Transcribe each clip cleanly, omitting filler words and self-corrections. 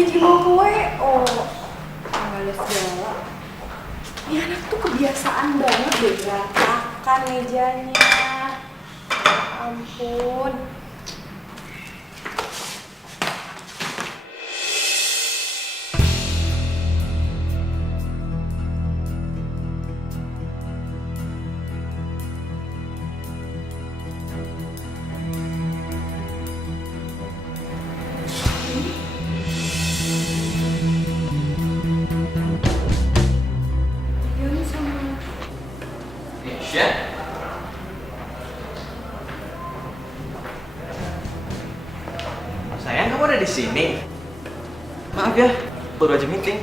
janji mau ke WO. Nggak ada segala. Ini anak tuh kebiasaan banget deh berantakan mejanya. Ya ampun. Ya. Sayang, kamu ada di sini. Maaf ya, baru aja meeting.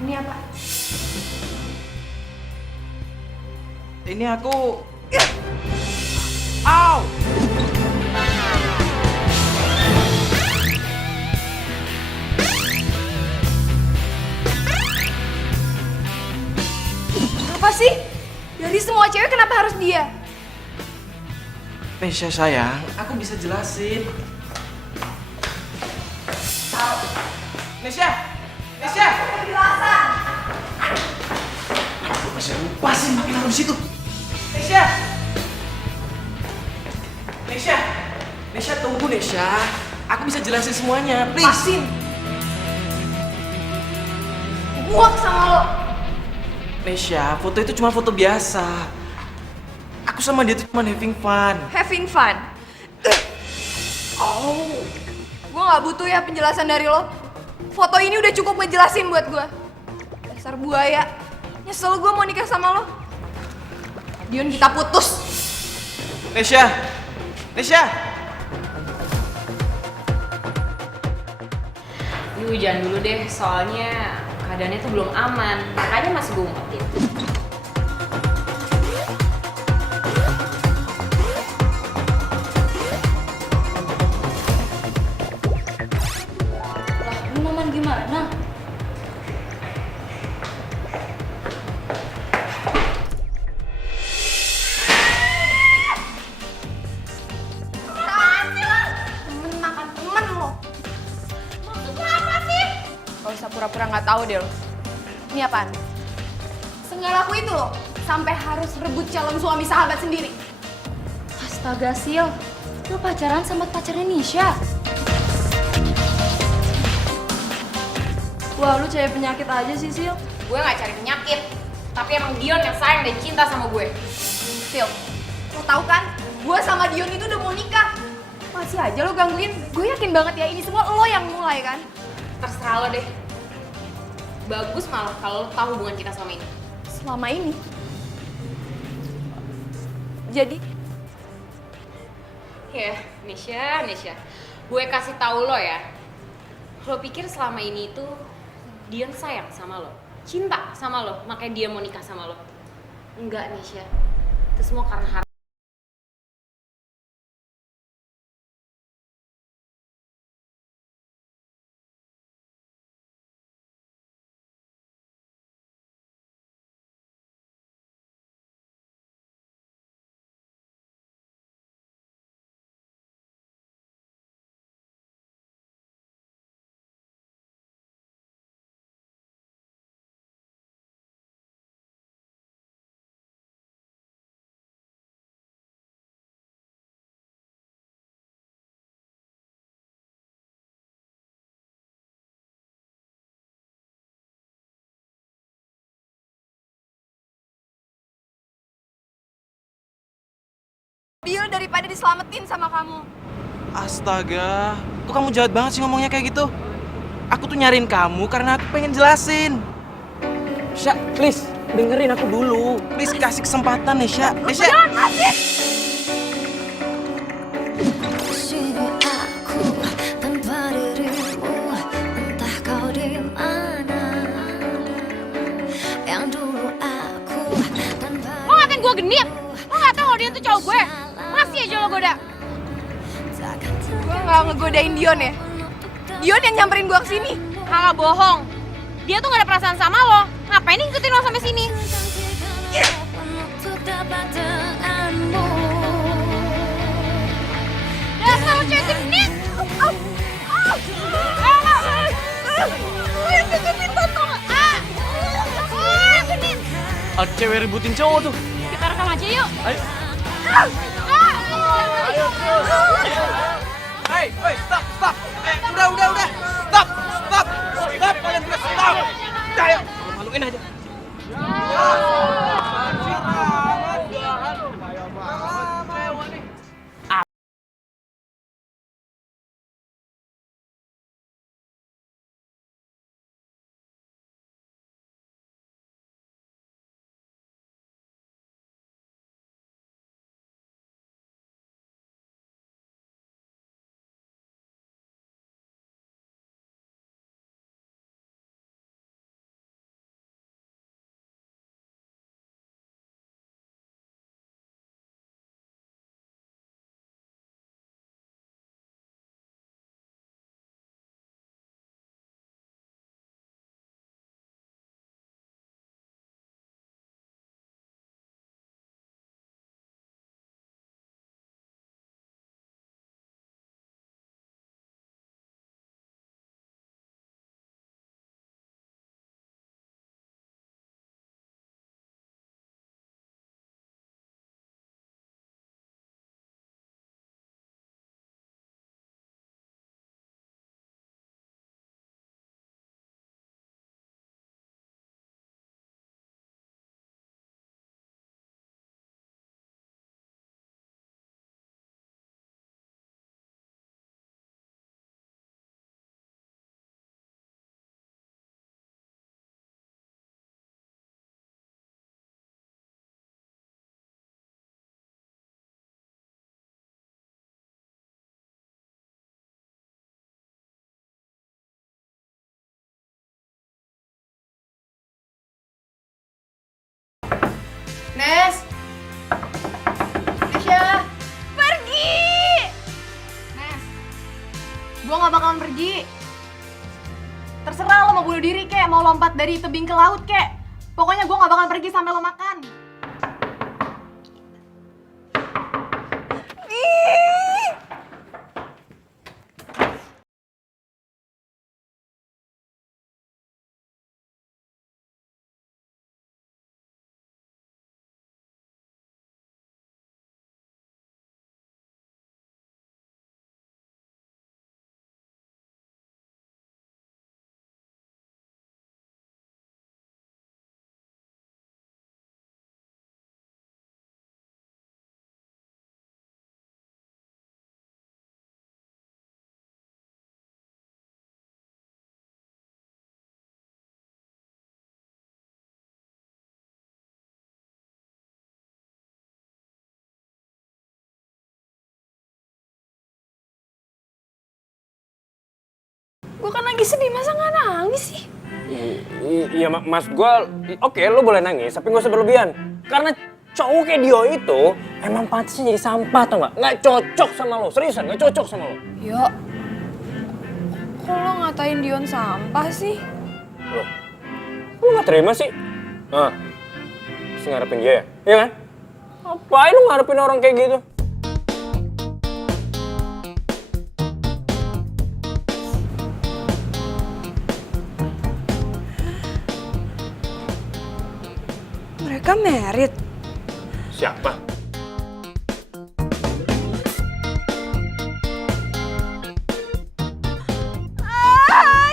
Ini apa? Ini aku. Au! Apa sih? Dari semua cewek kenapa harus dia? Nesha sayang, aku bisa jelasin. Nesha! Nesha! Penjelasan. Aku masih lupa sih makin harus situ. Nesha! Nesha! Nesha tunggu Nesha. Aku bisa jelasin semuanya, please. Pasin. Muak sama lo. Nesha, foto itu cuma foto biasa. Aku sama dia tuh cuma having fun. Having fun. Oh. Gue gak butuh ya penjelasan dari lo. Foto ini udah cukup ngejelasin buat gue. Dasar buaya. Nyesel gue mau nikah sama lo. Dion, kita putus. Nesha! Nesha! Ini hujan dulu deh, soalnya keadaannya tuh belum aman. Makanya masih gue ngumpetin. Lah, ini Maman gimana? Temen makan temen lo. Maksudnya apa sih? Gak usah pura-pura gak tahu deh lo. Ini apaan? Senggak laku itu lo. Sampai harus rebut calon suami sahabat sendiri. Astaga, Sil. Lu pacaran sama pacarnya Nisha? Wah, lu cewek penyakit aja sih, Sil. Gue gak cari penyakit, tapi emang Dion yang sayang dan cinta sama gue. Sil, lo tau kan? Gue sama Dion itu udah mau nikah. Masih aja lo gangguin. Gue yakin banget ya ini semua lo yang mulai kan? Terserah lo deh. Bagus malah kalau lo tahu hubungan kita selama ini. Selama ini. Jadi, Ya, Nisha. Gue kasih tahu lo ya. Lo pikir selama ini itu Dion sayang sama lo, cinta sama lo, makanya dia mau nikah sama lo. Enggak, Nisha. Itu semua karena harta. deal daripada diselamatin sama kamu. Astaga, kok kamu jahat banget sih ngomongnya kayak gitu? Aku tuh nyariin kamu karena aku pengen jelasin. Sya, please, dengerin aku dulu. Please kasih kesempatan nih, Sya. Nesha. Jangan kasih! Sini aku tanpa dirimu, entah kau di mana. Yang dulu aku tanpa. Lo ngatain gue genit? Lo gak tau kalau dia tuh cowok gue? Masih aja lo goda. Gue gak ngegodain Dion ya. Dion yang nyamperin gue kesini. Kakak bohong. Dia tuh gak ada perasaan sama lo. Ngapain nih ngikutin lo sampai sini? Untuk dapat denganmu. Dasar lo cewek genit. cewek ributin cowok tuh. Kita rekam aja yuk. Ayo. Hei, stop. Udah. Stop. Kalian berdua stop. Ayo, maluin aja. Nes! Nesya! Pergi! Nes, gue gak bakalan pergi. Terserah lo mau bunuh diri kek, mau lompat dari tebing ke laut kek. Pokoknya gue gak bakalan pergi sampai lo makan. Gue kan lagi sedih, masa gak nangis sih? Iya, mas gue, oke lo boleh nangis, tapi gak usah berlebihan. Karena cowok kayak Dio itu emang pantasnya jadi sampah, tau gak? Gak cocok sama lo, seriusan gak cocok sama lo. Yo, kok lo ngatain Dion sampah sih? Lo gak terima sih? Nah, mesti ngarepin dia ya? Iya kan? Ngapain lo ngarepin orang kayak gitu? Mereka married. Siapa?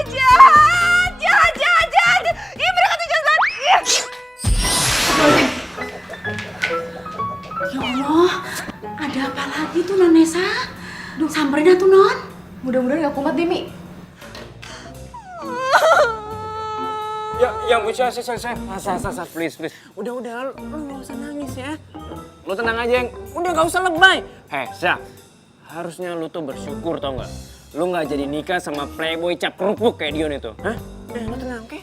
Jahat! Ih, mereka tuh jahat! Ya Allah, ada apa lagi tuh Non Nesa? Duh, samperin atuh Non. Mudah-mudahan gak kumat deh, Mi. Ya, saya, please. Udah, lo gak usah nangis ya. Lo tenang aja, udah gak usah lebay. Syah, harusnya lo tuh bersyukur tau gak? Lo gak jadi nikah sama playboy cap kerupuk kayak Dion itu. Hah? Lo tenang, oke?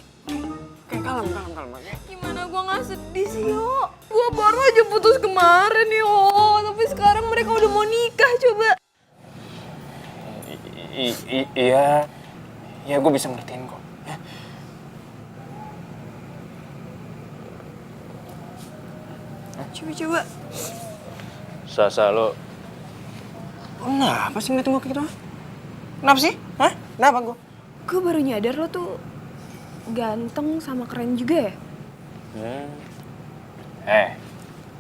Oke, kalem, oke? Gimana gua gak sedih sih, Yo? Gua baru aja putus kemarin, Yo. Tapi sekarang mereka udah mau nikah, coba. Iya, gue bisa ngertiin kok. Ya. Coba. Sasa, lo kenapa sih ngeliatin gue kayak gitu? Kenapa sih? Hah? Kenapa gue? Gue baru nyadar lo tuh ganteng sama keren juga ya?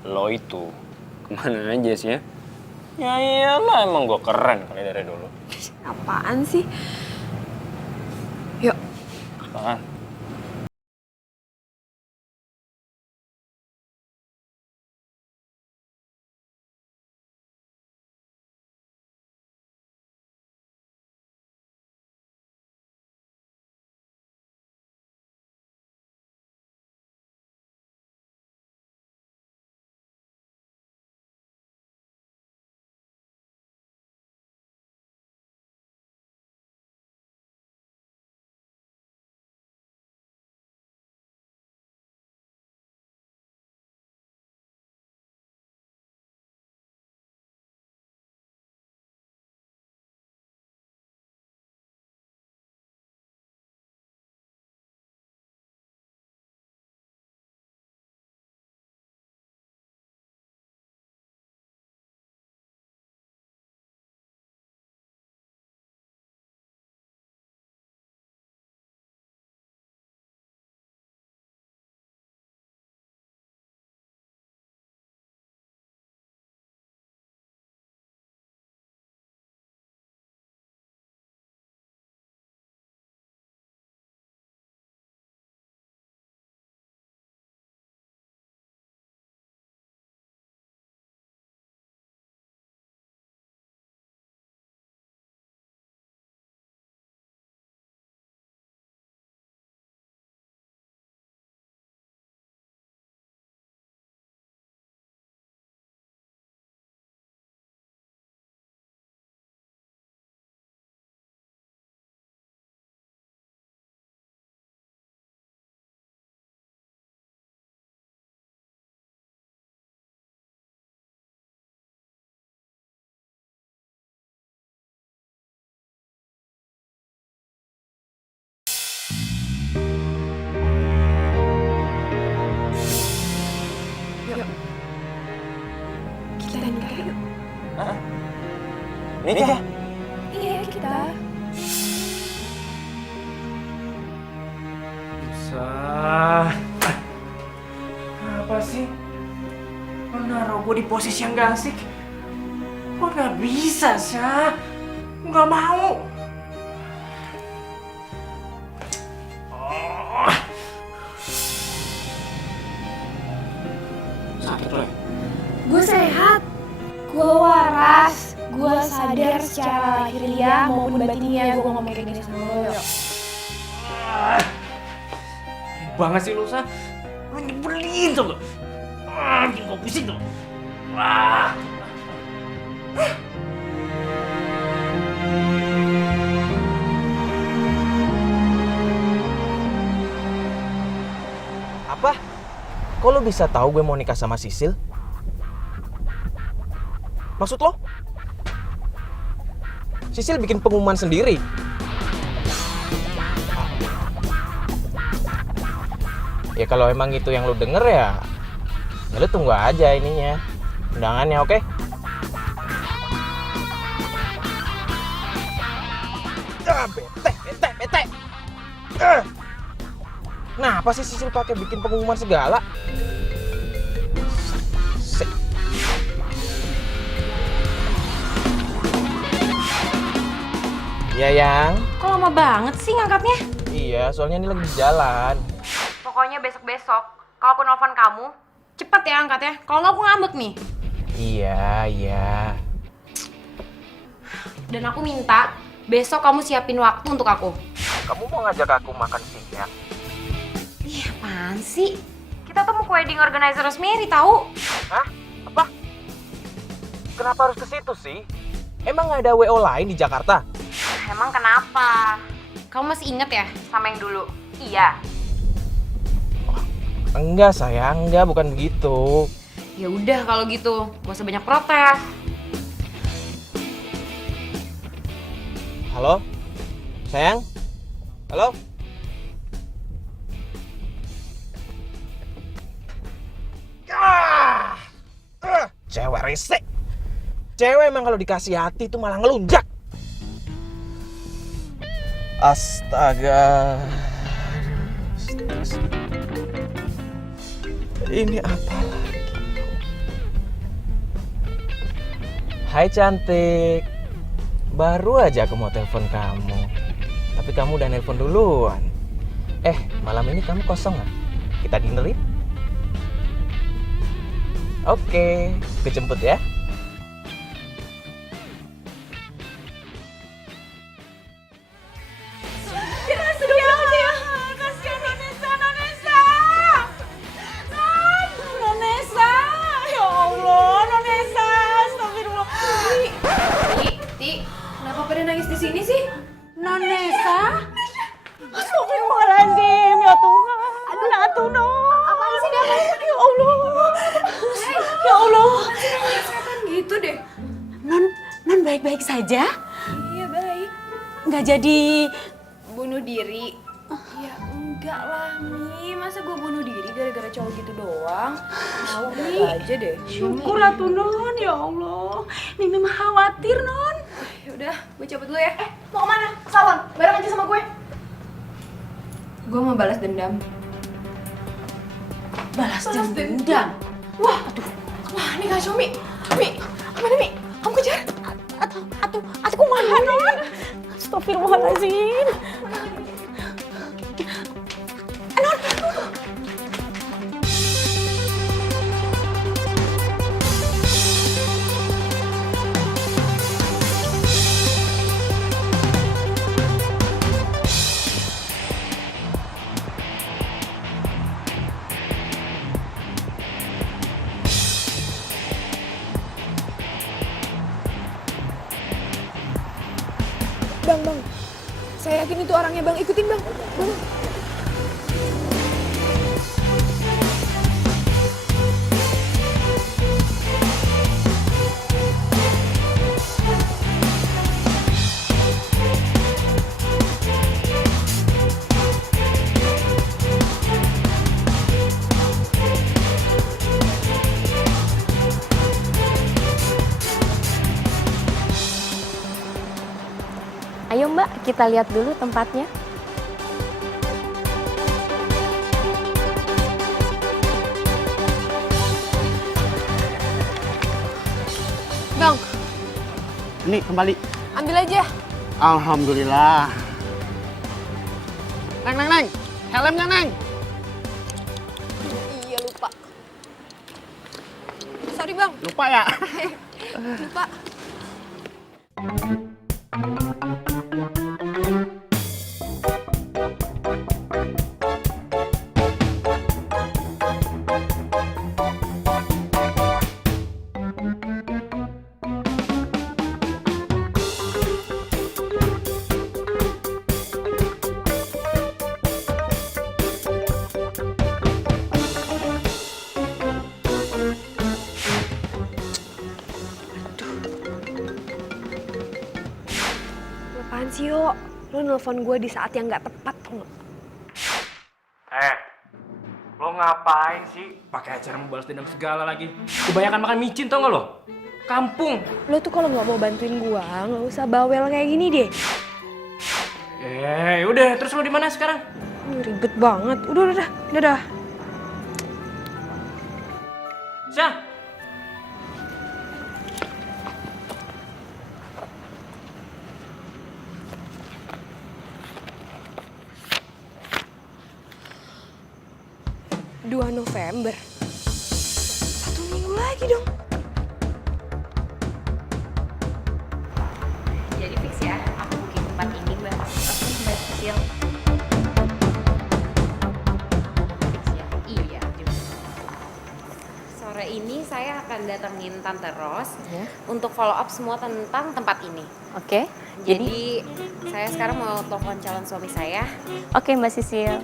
Lo itu kemana aja sih ya? Ya iyalah, emang gue keren kali dari dulu. Apaan sih? Yuk. Apaan? Nikah? Iya, kita. Bisa. Apa sih? Lo naruh gue di posisi yang gak asik. Lo gak bisa, Syah. Gue gak mau. Sakit lo ya? Gue sehat. Gue waras. Gue sadar secara lahiriah maupun batinnya gue ngomong kayak gini sama lo. Banget sih lo, Syah. Lo nyebelin tuh. Bikin gue pusing tuh. Apa? Kok lo bisa tahu gue mau nikah sama Sisil? Maksud lo? Sisil bikin pengumuman sendiri. Ya kalau emang itu yang lo denger ya lo tunggu aja ininya, undangannya, oke? Bete. Kenapa sih Sisil pakai bikin pengumuman segala? Iya, Yang. Kok lama banget sih ngangkatnya? Iya, soalnya ini lagi di jalan. Pokoknya besok-besok, kalau aku nelfon kamu, cepet ya angkatnya. Kalau nggak aku ngambek nih. Iya. Dan aku minta besok kamu siapin waktu untuk aku. Kamu mau ngajak aku makan siang? Ih, apaan sih? Kita tuh mau ke wedding organizer Rosemary tahu? Hah? Apa? Kenapa harus ke situ sih? Emang nggak ada WO lain di Jakarta? Emang kenapa? Kamu masih inget ya sama yang dulu? Iya. Enggak sayang, enggak, bukan begitu. Ya udah kalau gitu, gak usah banyak protes. Halo? Sayang? Halo? Cewek resek. Cewek emang kalau dikasih hati tuh malah ngelunjak. Astaga. Ini apa lagi? Hai cantik. Baru aja aku mau telepon kamu. Tapi kamu udah nelpon duluan. Malam ini kamu kosong nggak? Kita dinner yuk? Oke, aku jemput ya. Nonesa, ya Allah, Nonesa, astagfirullah. Ti, kenapa pada nangis di sini sih? Nonesa, astagfirullahaladzim, ya Tuhan. Aduh, no. Apaan sih dia? Ya Allah, ya Allah. Kan gitu deh. Non baik-baik saja? Iya baik. Nggak jadi Bunuh diri? Ya enggak lah Mi, masa gue bunuh diri gara-gara cowok gitu doang? Tahu aja deh. syukur atuh Non, ya Allah. Mimi mah khawatir Non. Yaudah, gue cabut dulu ya. Mau kemana? Salon, bareng aja sama gue. Gue mau balas dendam. Balas dendam. Wah, aduh. Wah, ini kacau Mi. Mi, kemana Mi? Kamu kejar? Atuh kumaha Non? Astagfirullahaladzim. Bang. Saya yakin itu orangnya Bang. Ikutin Bang. Bang. Ayo Mbak, kita lihat dulu tempatnya. Bang, Ini kembali. ambil aja. Alhamdulillah. Neng. Helmnya, Neng. Iya, lupa. Sorry Bang, Lupa ya? lupa. Apaan sih, Yo? Lo nelfon gue di saat yang gak tepat, tau gak? Lo ngapain sih? Pakai acara mau balas dendam segala lagi. Kebanyakan makan micin tau gak lo? Kampung. Lo tuh kalau gak mau bantuin gue, gak usah bawel kayak gini deh. Udah, terus lo di mana sekarang? Ribet banget. Udah. Syah. November. 1 minggu lagi dong. Jadi fix ya, aku booking tempat ini Mbak. Oke, Mbak Sisil. Fix ya? Iya juga. Sore ini saya akan datengin Tante Ros untuk follow up semua tentang tempat ini. Oke. Jadi saya sekarang mau telepon calon suami saya. Oke Mbak Sisil.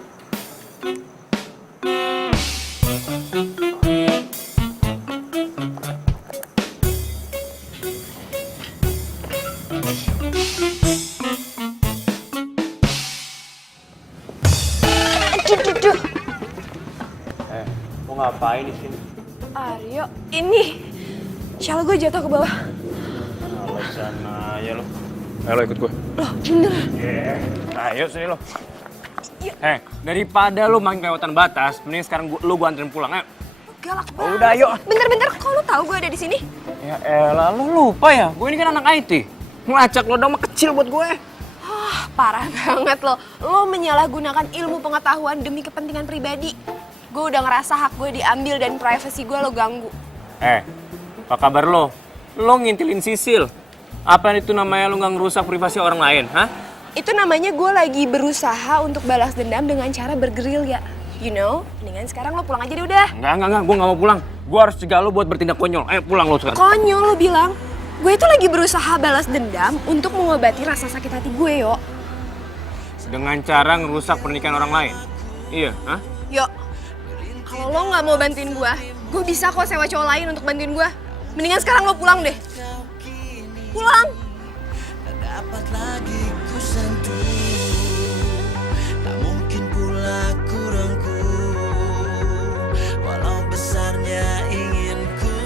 Mau ngapain di sini? Aryo, ini shawl gue jatuh ke bawah. Sana ya lo. Ayo lo ikut gue. Loh, bener. Ayo sini lo. Daripada lo main kelewatan batas, mending sekarang lo gue anterin pulang, ayo. galak Oh, banget. udah, ayo. Bentar-bentar, kok lu tahu gue ada di sini? Ya elah, lu lupa ya? Gue ini kan anak IT. Ngelacak lo dong mah kecil buat gue. Parah banget lo. Lo menyalahgunakan ilmu pengetahuan demi kepentingan pribadi. Gue udah ngerasa hak gue diambil dan privasi gue lo ganggu. Apa kabar lo? Lo ngintilin Sisil. Apa itu namanya lo nggak ngerusak privasi orang lain, hah? Itu namanya gue lagi berusaha untuk balas dendam dengan cara bergerilya. You know, mendingan sekarang lo pulang aja deh udah. Enggak, gue nggak mau pulang. Gue harus cegah lo buat bertindak konyol. Ayo pulang lo sekarang. Konyol lo bilang. Gue itu lagi berusaha balas dendam untuk mengobati rasa sakit hati gue, yo. Dengan cara ngerusak pernikahan orang lain? Iya, hah? Yo, kalau lo nggak mau bantuin gue bisa kok sewa cowok lain untuk bantuin gue. Mendingan sekarang lo pulang deh. Pulang. Tak dapat lagi ku sentuh, tak mungkin pula ku rengkuh, walau besarnya inginku.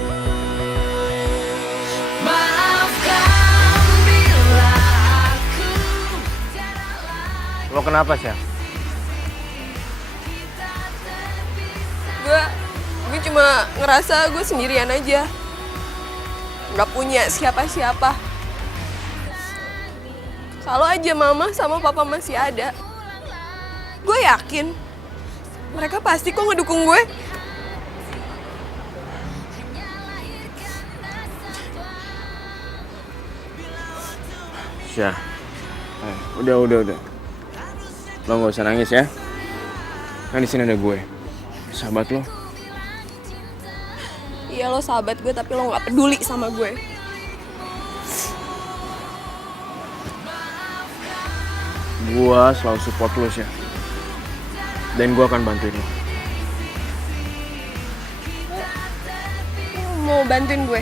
Maafkan bila aku Lo kenapa sih? Gue cuma ngerasa gue sendirian aja. Gak punya siapa-siapa. Kalau aja mama sama papa masih ada, gue yakin mereka pasti kok ngedukung gue. Syah, udah. Lo nggak usah nangis ya. Kan di sini ada gue, sahabat lo. Iya lo sahabat gue tapi lo gak peduli sama gue. Gue selalu support lo, Syah. Dan gue akan bantuin lo. Lo mau bantuin gue?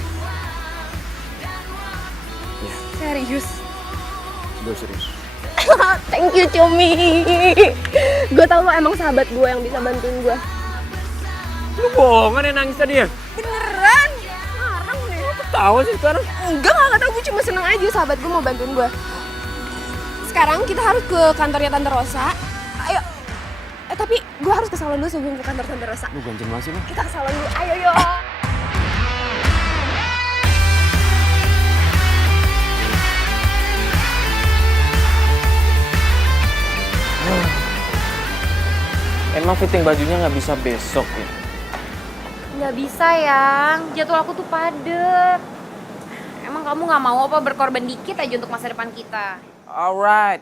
Iya. Serius? Gue serius. Thank you Cumi. Gue tau lo emang sahabat gue yang bisa bantuin gue. Lo bohongan ya nangis tadi ya? Beneran? Ngarang deh. Tahu sih sekarang. Enggak tau, gue cuma seneng aja sahabat gue mau bantuin gue. Sekarang kita harus ke kantornya Tante Rosa. Ayo. Tapi gue harus ke salon dulu sebelum ke kantor Tante Rosa. Lu ganjen banget sih lo. Kita ke salon dulu, ayo yuk. Emang fitting bajunya nggak bisa besok ya? Nggak bisa, Yang. Jadwal aku tuh padet. Emang kamu nggak mau apa berkorban dikit aja untuk masa depan kita? Alright.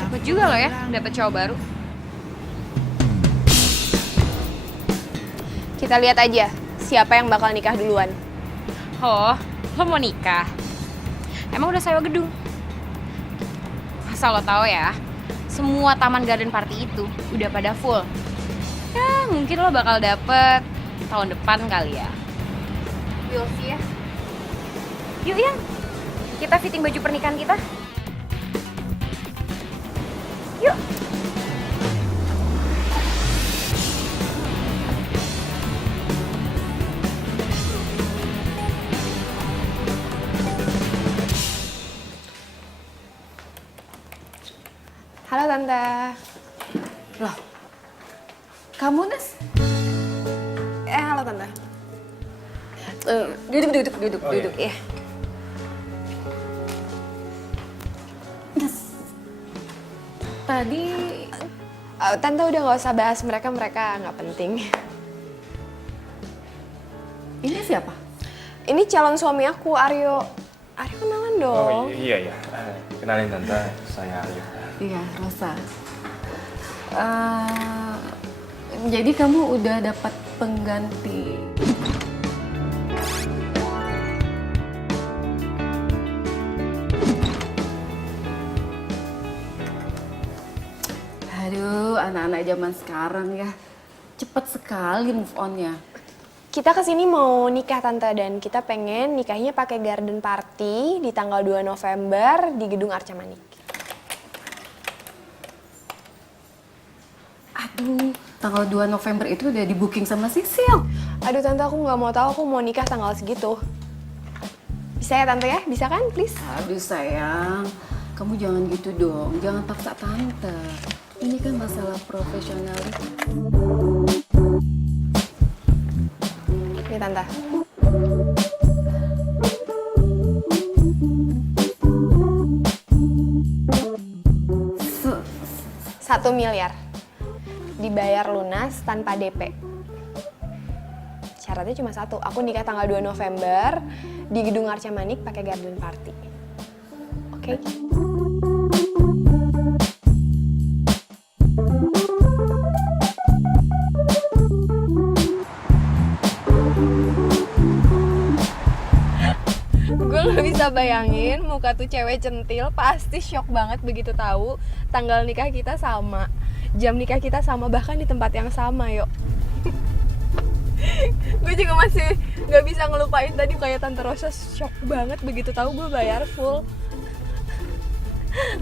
Cepet juga lo ya, dapet cowok baru. Kita lihat aja siapa yang bakal nikah duluan. Oh, lo mau nikah? Emang udah sewa gedung? Asal lo tahu ya, semua taman garden party itu udah pada full. Ya, mungkin lo bakal dapet tahun depan kali ya. We'll see ya. Yuk, Yang. Kita fitting baju pernikahan kita. Yuk. Halo Tante. Loh, kamu Nes? Halo Tante. Duduk. Ya. Nes, tadi Tante udah gak usah bahas mereka nggak penting. ini siapa? Ini calon suami aku, Aryo. Aryo kenalan dong. Iya. Kenalin tante, saya Aryo. Iya, Rosa. Jadi kamu udah dapat pengganti. Aduh, anak-anak zaman sekarang ya. Cepet sekali move on-nya. Kita kesini mau nikah Tante dan kita pengen nikahnya pakai garden party di tanggal 2 November di Gedung Arca Manik. Tanggal 2 November itu udah di booking sama Sisil. Aduh tante, aku nggak mau tahu aku mau nikah tanggal segitu. Bisa ya tante ya? Bisa kan? Please. Aduh sayang, kamu jangan gitu dong. Jangan paksa tante. Ini kan masalah profesional. Nih tante. Satu miliar. Dibayar lunas tanpa DP. Syaratnya cuma satu, aku nikah tanggal 2 November di Gedung Arca Manik pakai garden party. Oke? Gue gak bisa bayangin muka tuh cewek centil pasti shock banget begitu tahu tanggal nikah kita sama, jam nikah kita sama, bahkan di tempat yang sama, yuk. Gue juga masih gak bisa ngelupain tadi kayak Tante Rosa shock banget begitu tahu gue bayar full.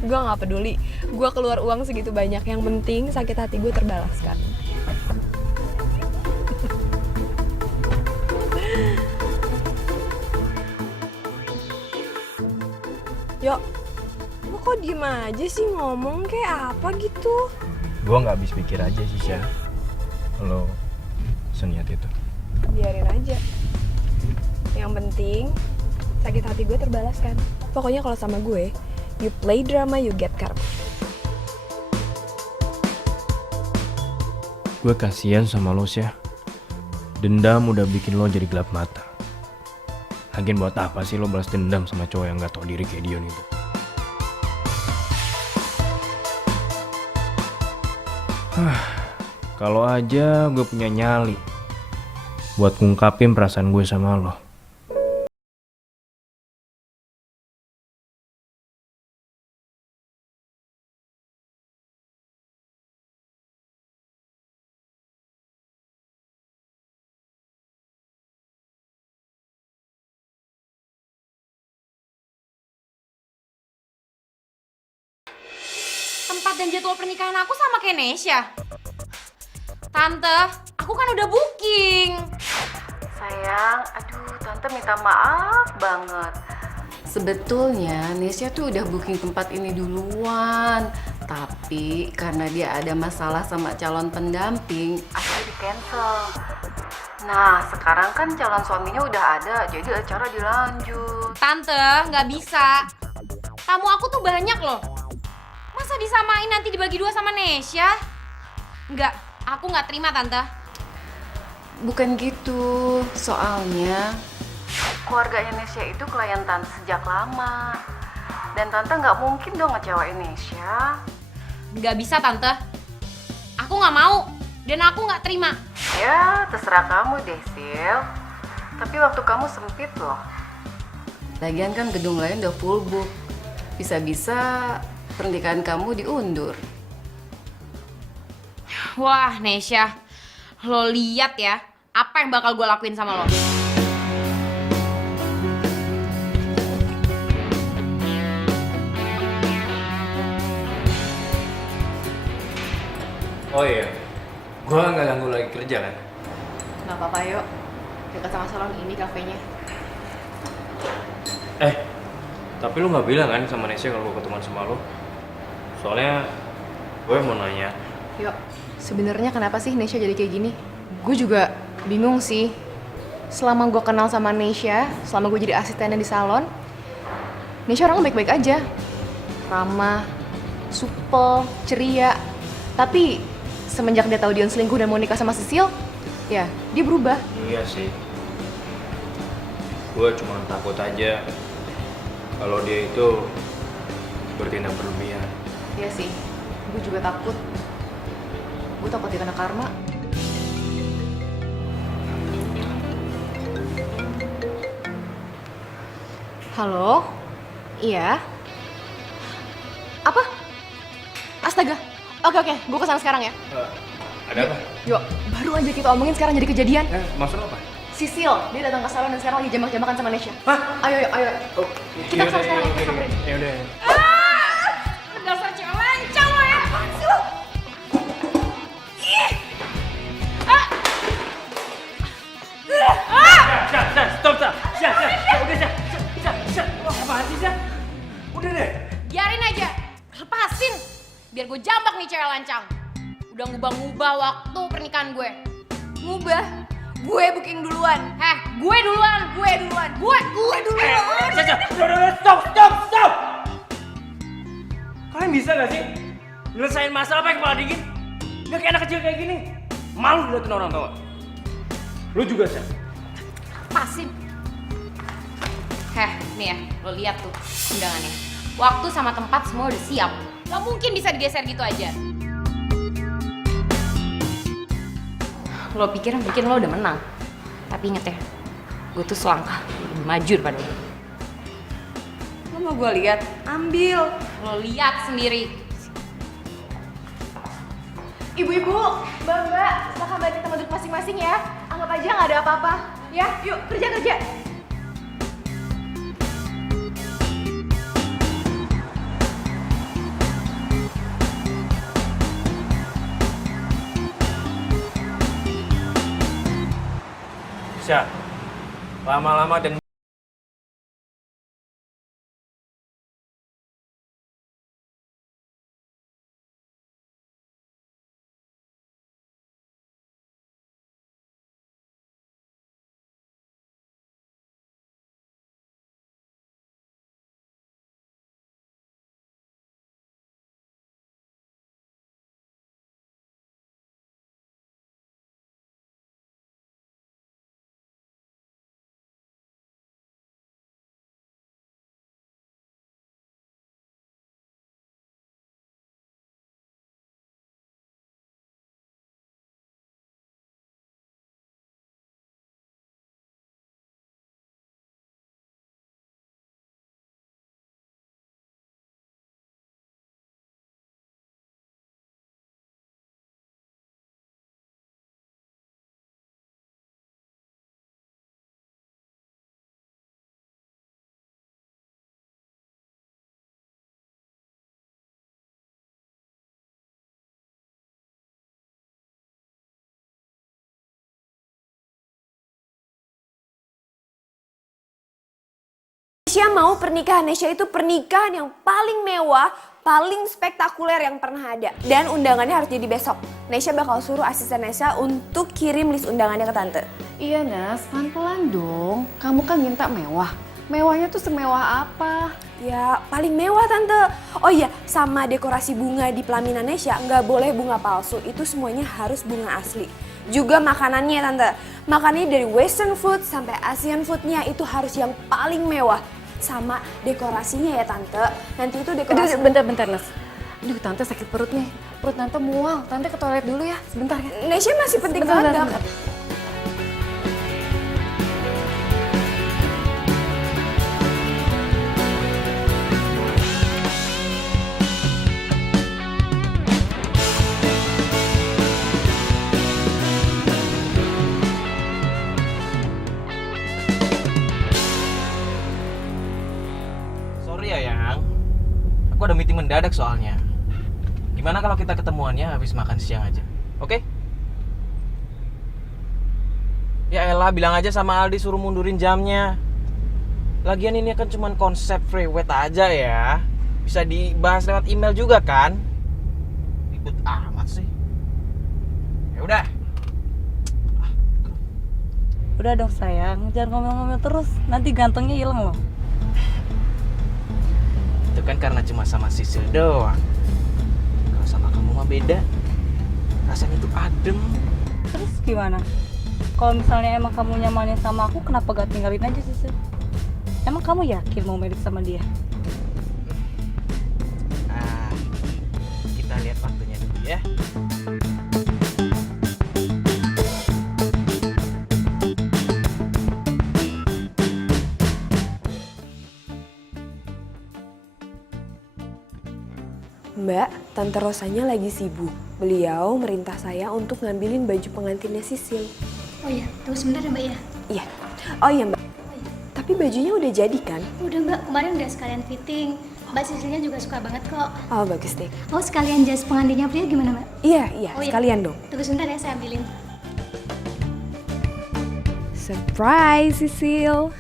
Gue gak peduli, gue keluar uang segitu banyak, yang penting sakit hati gue terbalaskan. Yuk, lo kok diem aja sih, ngomong kayak apa gitu? Gue nggak habis pikir aja sih, Syah. Lo seniat itu. Biarin aja. Yang penting sakit hati gue terbalaskan. Pokoknya kalau sama gue, you play drama, you get karma. Gue kasihan sama lo, Syah. Dendam udah bikin lo jadi gelap mata. Lagian buat apa sih lo balas dendam sama cowok yang gak tau diri kayak Dion itu? Kalau aja gue punya nyali buat ngungkapin perasaan gue sama lo. Tempat dan jadwal pernikahan aku sama kayak Nesya. Tante, aku kan udah booking. Sayang, aduh tante minta maaf banget. Sebetulnya Nesya tuh udah booking tempat ini duluan. Tapi karena dia ada masalah sama calon pendamping, akhirnya di cancel. Nah sekarang kan calon suaminya udah ada, jadi acara dilanjut. Tante, nggak bisa. Tamu aku tuh banyak loh. Masa disamain nanti dibagi dua sama Nesya? Nggak, aku nggak terima Tante. Bukan gitu, soalnya keluarganya Nesya itu klien tante sejak lama. Dan tante nggak mungkin dong ngecewain Nesya. Nggak bisa Tante. Aku nggak mau dan aku nggak terima. Ya, terserah kamu deh, Sil. Tapi waktu kamu sempit loh. Lagian kan gedung lain udah full book. Bisa-bisa pernikahan kamu diundur. Wah, Nesya. Lo lihat ya, apa yang bakal gue lakuin sama lo. Oh iya, gue nggak ganggu lagi kerja kan? Nggak apa-apa, yuk. Dekat sama salon ini kafenya. Tapi lu nggak bilang kan sama Nesya kalau gue ketemuan sama lo? Soalnya gue mau nanya. Yuk, sebenarnya kenapa sih Nesya jadi kayak gini? Gue juga bingung sih. Selama gue kenal sama Nesya, selama gue jadi asistennya di salon, Nesya orangnya baik-baik aja. Ramah, supel, ceria. Tapi semenjak dia tahu Dion selingkuh dan mau nikah sama Sisil, ya dia berubah. Iya sih. Gue cuma takut aja kalau dia itu bertindak berlebihan. Iya sih, gue juga takut. Gue takut dia kena karma. Halo? Iya? Apa? Astaga. Oke, gue kesana sekarang ya. Ada apa? Yuk, baru aja kita omongin sekarang jadi kejadian. Maksud apa? Sisil, dia datang ke salon dan sekarang lagi jambak-jambakan sama Nesya. Hah? Ayo. Kita kesana sekarang ya, kita samperin. Ya udah. Dasar cewek lancang lo ya. Apaan sih lo? dirancang. Udah ngubah-ngubah waktu pernikahan gue. Ngubah? Gue booking duluan. Gue duluan. Gue duluan. Stop! Kalian bisa gak sih nyelesain masalah pakai kepala dingin? Gak kayak anak kecil kayak gini. Malu diliatin orang tua. Lu juga, Sya. Pasin. Nih ya, lo lihat tuh undangannya. Waktu sama tempat semua udah siap. Gak mungkin bisa digeser gitu aja. Lo pikir lo udah menang. Tapi inget ya, gue tuh selangkah lebih maju daripada lo. Lo mau gue lihat? Ambil. Lo lihat sendiri. Ibu-ibu, mbak-mbak, silahkan balik tempat duduk masing-masing ya. Anggap aja nggak ada apa-apa. Ya, yuk kerja. Sya, lama-lama dan Nesya mau pernikahan Nesya itu pernikahan yang paling mewah, paling spektakuler yang pernah ada. Dan undangannya harus jadi besok. Nesya bakal suruh asisten Nesya untuk kirim list undangannya ke tante. Iya Nas, pelan-pelan dong. Kamu kan minta mewah. Mewahnya tuh semewah apa? Ya paling mewah tante. Oh iya, sama dekorasi bunga di pelaminan Nesya nggak boleh bunga palsu. Itu semuanya harus bunga asli. Juga makanannya tante. Makanannya dari western food sampai Asian foodnya itu harus yang paling mewah. Sama dekorasinya ya tante. Nanti itu dekorasi... Bentar Nas. Aduh tante sakit perut nih. Perut tante mual. Tante ke toilet dulu ya. Sebentar ya. Nesya masih penting banget. Sorry ya, Yang. Aku ada meeting mendadak soalnya. Gimana kalau kita ketemuannya habis makan siang aja? Oke? Ya elah, bilang aja sama Aldi suruh mundurin jamnya. Lagian ini kan cuma konsep free weight aja ya. Bisa dibahas lewat email juga kan? Ribet amat sih. Ya udah. Udah dong sayang, jangan ngomel-ngomel terus. Nanti gantengnya hilang loh. Itu kan karena cuma sama Sisil doang. Kalau sama kamu mah beda. Rasanya tuh adem. Terus gimana? Kalau misalnya emang kamu nyamannya sama aku, kenapa gak tinggalin aja sih? Emang kamu yakin mau merit sama dia? Nah, kita lihat waktunya dulu ya. Mbak, Tante Rosanya lagi sibuk. Beliau merintah saya untuk ngambilin baju pengantinnya Sisil. Oh iya, tunggu sebentar ya Mbak ya. Iya. Oh iya Mbak. Tapi bajunya udah jadi kan? Udah Mbak, kemarin udah sekalian fitting. Mbak Sisilnya juga suka banget kok. Oh bagus deh. Oh sekalian jas pengantinnya pria gimana Mbak? Iya, Oh, iya. sekalian dong. Tunggu sebentar ya, saya ambilin. Surprise Sisil.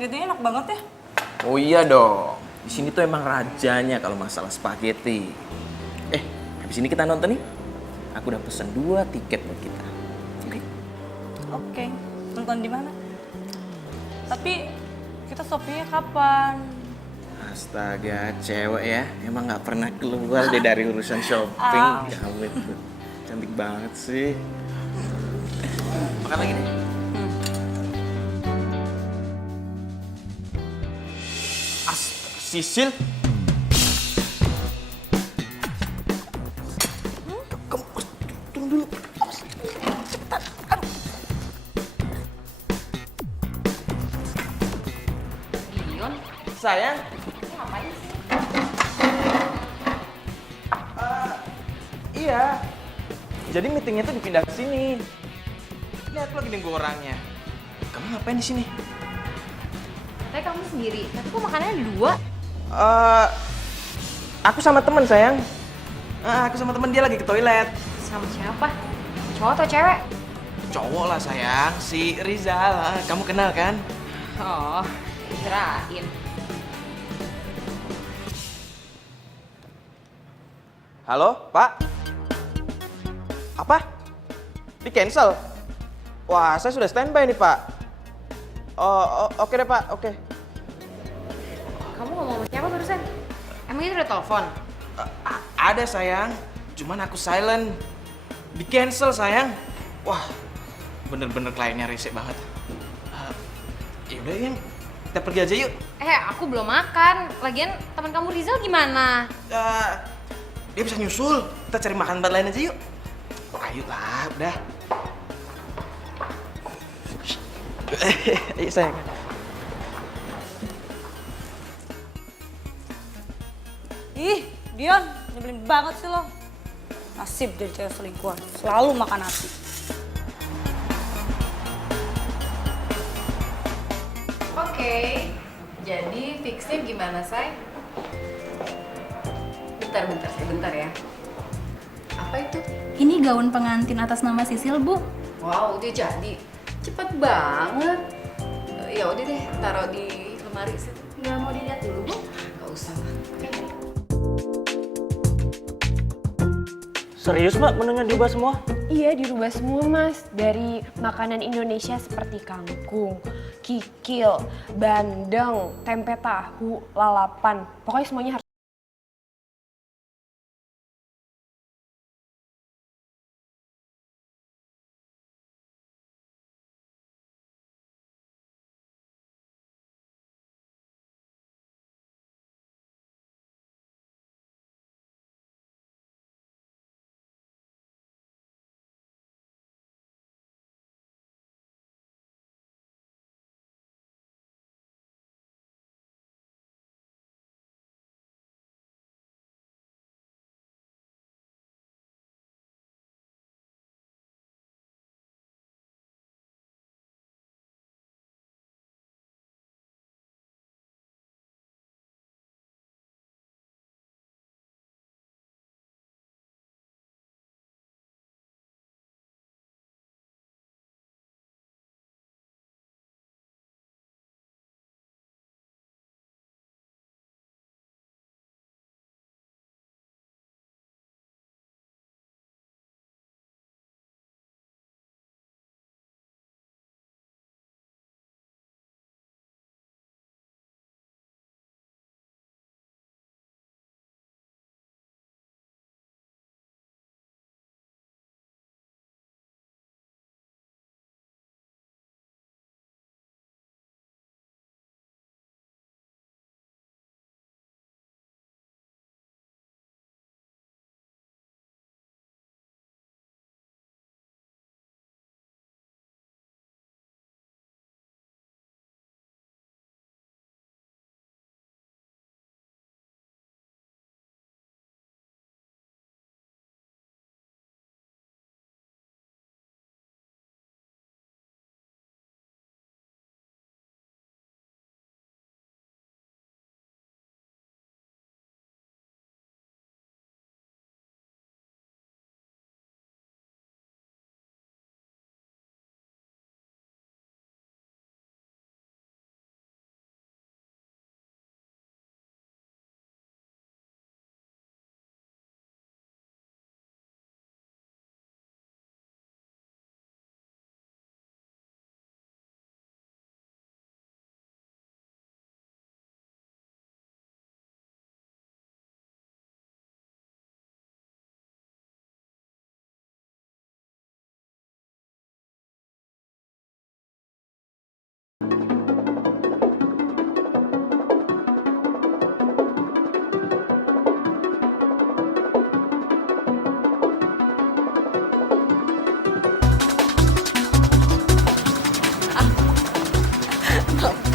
Spaghetti enak banget ya. Oh iya dong. Di sini tuh emang rajanya kalau masalah spaghetti. Habis ini kita nonton nih. Aku udah pesen 2 tiket buat kita. Oke. Oke, nonton di mana? Tapi kita shoppingnya kapan? Astaga, cewek ya. Emang nggak pernah keluar deh dari urusan shopping. Kamu itu cantik banget sih. Makan lagi deh. Sisil. Kamu tunggu dulu. Cepetan. Aduh. Dion, Sayang. ngapain sih? Iya. Jadi meetingnya tuh dipindah ke sini. Lihat lagi nunggu orangnya. Kamu ngapain di sini? Tapi kamu sendiri, tapi kok makanannya ada 2? Aku sama temen sayang. Aku sama temen dia lagi ke toilet. Sama siapa? Cowok atau cewek? Cowok lah sayang, si Rizal. Kamu kenal kan? Oh, kirain. Halo, Pak? Apa? Di cancel? Wah, saya sudah standby nih, Pak. Oh, oke deh, Pak. Oke. Kamu ngomong sama siapa barusan? Emang itu udah telepon? Ada sayang, cuman aku silent. Di cancel sayang. Wah, bener-bener kliennya rese banget. Yaudah yang kita pergi aja yuk. Aku belum makan. Lagian teman kamu Rizal gimana? Dia bisa nyusul. Kita cari makan tempat lain aja yuk. Ayo lah, udah. Ayo sayang. Ih, Dion, nyebelin banget sih lo. Nasib jadi cewek selingkuhan, selalu makan nasi. Oke, jadi fixnya gimana, Say? Bentar ya. Apa itu? Ini gaun pengantin atas nama Sisil, Bu. Wow, udah jadi. Cepet banget. Ya udah deh, taruh di lemari situ. Nggak mau dilihat dulu, Bu? Gak usah lah. Serius mbak menunya diubah semua? Iya, dirubah semua mas. Dari makanan Indonesia seperti kangkung, kikil, bandeng, tempe tahu, lalapan. Pokoknya semuanya harus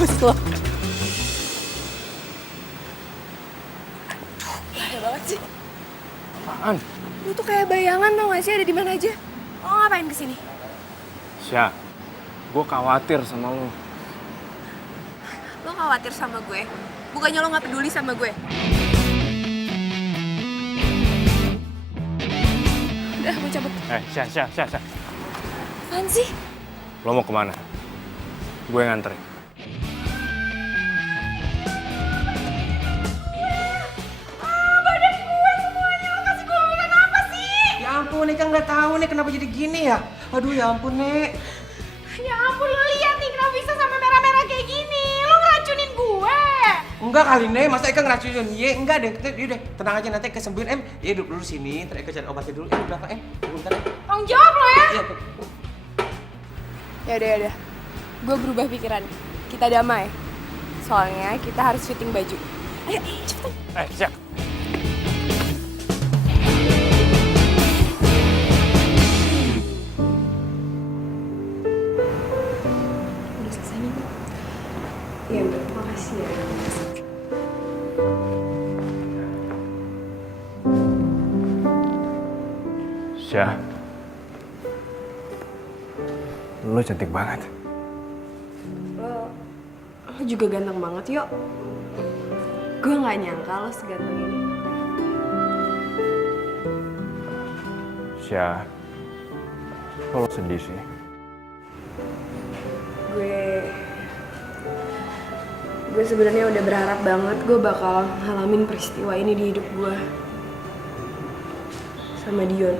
mampus lo. Bahaya banget sih. Apaan? Lu tuh kayak bayangan tau gak sih ada di mana aja? Lo ngapain kesini? Syah, gue khawatir sama lo. Lo khawatir sama gue? Bukannya lo gak peduli sama gue? Udah, gue cabut. Syah. Apaan sih? Lo mau kemana? Gue nganterin. Ya ampun, Nek nggak tahu nih kenapa jadi gini ya. Aduh ya ampun, Nek. Ya ampun, lo lihat nih kenapa bisa sampai merah-merah kayak gini. Lo ngeracunin gue. Enggak kali, Nek. Masa Eka ngeracunin? Ye, enggak deh. Yaudah, tenang aja nanti kesembuhin, Em. Ya duduk dulu sini, ntar Eka cari obatnya dulu. Di belakang, Em. Bentar, Em. Tanggung jawab lo ya. Iya, Yaudah. Gue berubah pikiran. Kita damai. Soalnya kita harus fitting baju. Ayo, cepetan. Syah. Udah selesai nih. Iya, makasih ya. Syah. Lo cantik banget. Lo juga ganteng banget, Yok. Gue gak nyangka lo seganteng ini. Syah, kok lo sedih sih? Gue sebenarnya udah berharap banget gue bakal ngalamin peristiwa ini di hidup gue. Sama Dion.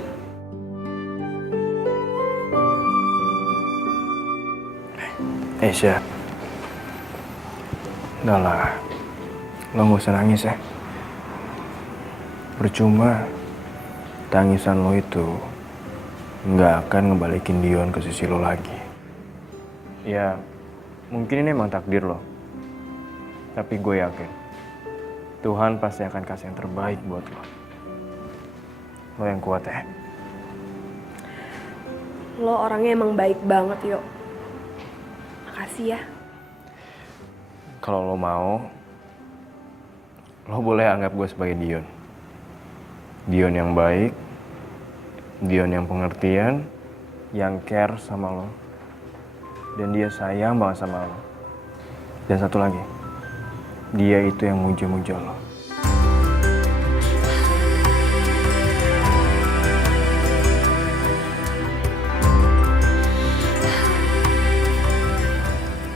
Syah. Udah lah, lo gak usah nangis ya. Percuma, tangisan lo itu nggak akan ngebalikin Dion ke sisi lo lagi. Ya, mungkin ini emang takdir lo. Tapi gue yakin, Tuhan pasti akan kasih yang terbaik buat lo. Lo yang kuat ya. Lo orangnya emang baik banget, Yok. Makasih ya. Kalau lo mau, lo boleh anggap gue sebagai Dion. Dion yang baik, Dion yang pengertian, yang care sama lo. Dan dia sayang banget sama lo. Dan satu lagi, dia itu yang muja-muja lo.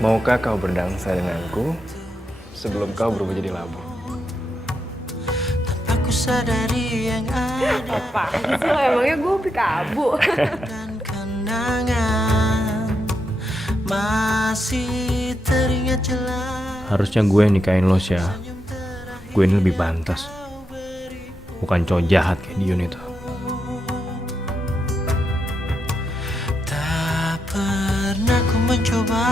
Maukah kau berdansa denganku sebelum kau berubah jadi labu? Tanpa ku sadari yang ada. Apaan sih lo, emangnya gue pikabu? Dan kenangan masih teringat jelas. Harusnya gue yang nikahin lo, Syah. Gue ini lebih pantas. Bukan cowok jahat kayak Dion itu. Tak pernah ku mencoba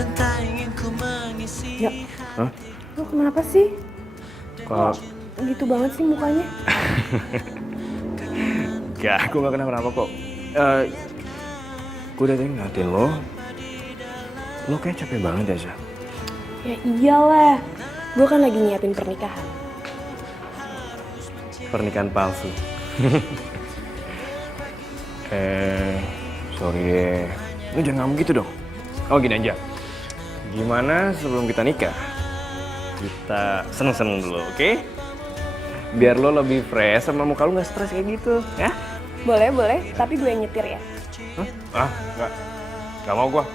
dan tak ingin ku mengisi. Ya. Hah? Lo kenapa sih? Kok? Gitu banget sih mukanya. Gak, gue gak kenapa-napa kok. Gue udah tadi ngeliatin lo. Lo kayak capek banget ya, Syah. Ya iyalah. Gue kan lagi nyiapin pernikahan. Pernikahan palsu. Sorry deh. Lo jangan ngomong gitu dong. Oh gini aja. Gimana sebelum kita nikah? Kita seneng-seneng dulu, oke? Biar lo lebih fresh sama muka lo gak stres kayak gitu, ya? Boleh. Tapi gue yang nyetir ya. Hah? Gak mau gue.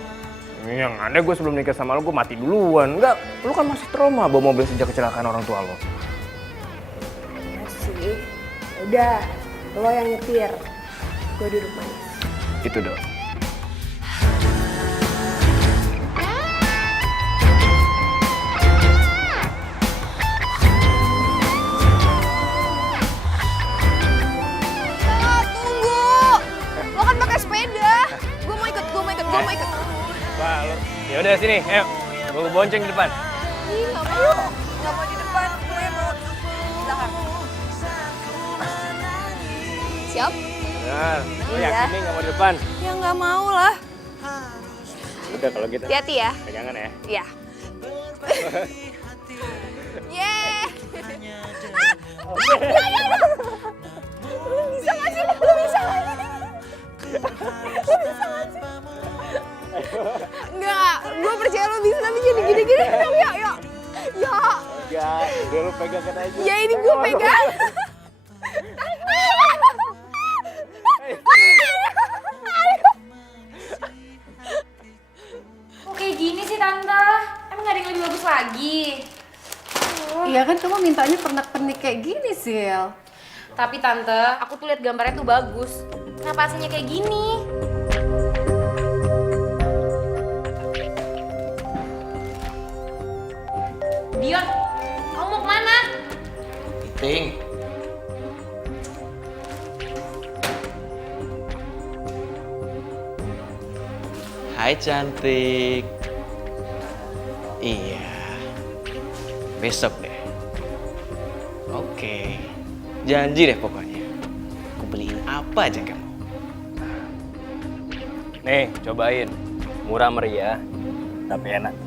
Yang ada gue sebelum nikah sama lo, gue mati duluan. Enggak, lo kan masih trauma bawa mobil sejak kecelakaan orang tua lo. Ya sih. Udah, lo yang nyetir. Gue duduk manis. Itu dong. Ya udah sini, ayo. Gue bonceng di depan. Ih, nggak mau di depan. Gue mau di belakang. Siap? Benar, lo yakin nih gak mau di depan? Ya nggak mau lah. Udah kalau gitu. Hati-hati ya. Pegangan ya. Iya. Yeay. Lu bisa gak sih? Lu bisa gak sih? Enggak, gue percaya lu bisa, tapi jadi gini-gini. Ya. Enggak, udah lu pegangkan aja. Ya ini gue pegang. Kok kayak gini sih Tante? Emang gak ada yang lebih bagus lagi? Iya kan kamu mintanya pernak-pernik kayak gini, Sil. Tapi Tante, aku tuh lihat gambarnya tuh bagus. Kenapa aslinya kayak gini? Dion, kamu mau kemana? Ting. Hai cantik. Iya. Besok deh. Oke. Janji deh pokoknya. Aku beliin apa aja kamu. Nih, cobain. Murah meriah, tapi enak.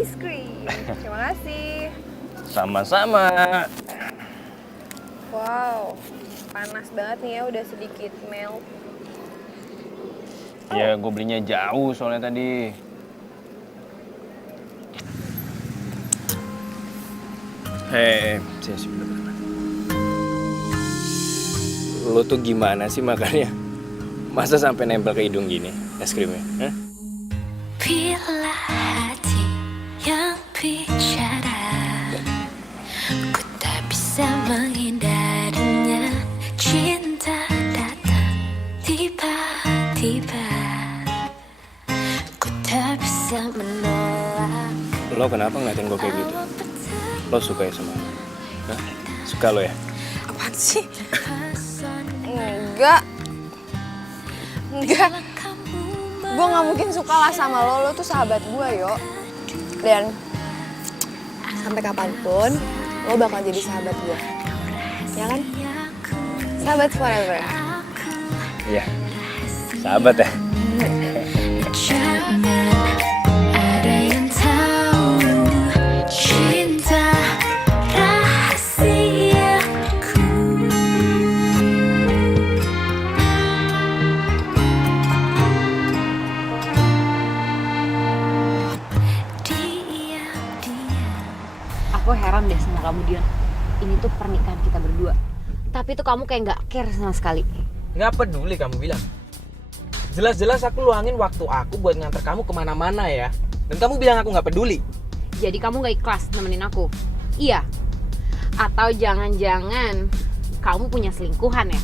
Ice cream. Terima kasih. Sama-sama. Wow, panas banget nih ya, udah sedikit melt. Ya, gue belinya jauh soalnya tadi. Hei, sini. Lo tuh gimana sih makannya? Masa sampai nempel ke hidung gini es krimnya? Hah? Bila hati yang bicara, ku tak bisa menghindarinya. Cinta datang tiba-tiba, ku tak bisa menolak. Lo kenapa ngeliatin gue kayak gitu? Lo suka ya sama lo? Hah? Suka lo ya? Apaan sih? Enggak. Gue gak mungkin suka lah sama lo tuh sahabat gue, Yo. Dan sampai kapanpun, lo bakal jadi sahabat gue. Ya kan? Sahabat forever. Iya, sahabat ya? Jangan ada yang tahu cinta rahasiaku. Aku heran deh sama kamu, Dion. Ini tuh pernikahan kita berdua. Tapi tuh kamu kayak nggak care sama sekali. Nggak peduli kamu bilang. Jelas-jelas aku luangin waktu aku buat nganter kamu kemana-mana ya. Dan kamu bilang aku nggak peduli. Jadi kamu nggak ikhlas nemenin aku? Iya? Atau jangan-jangan kamu punya selingkuhan ya?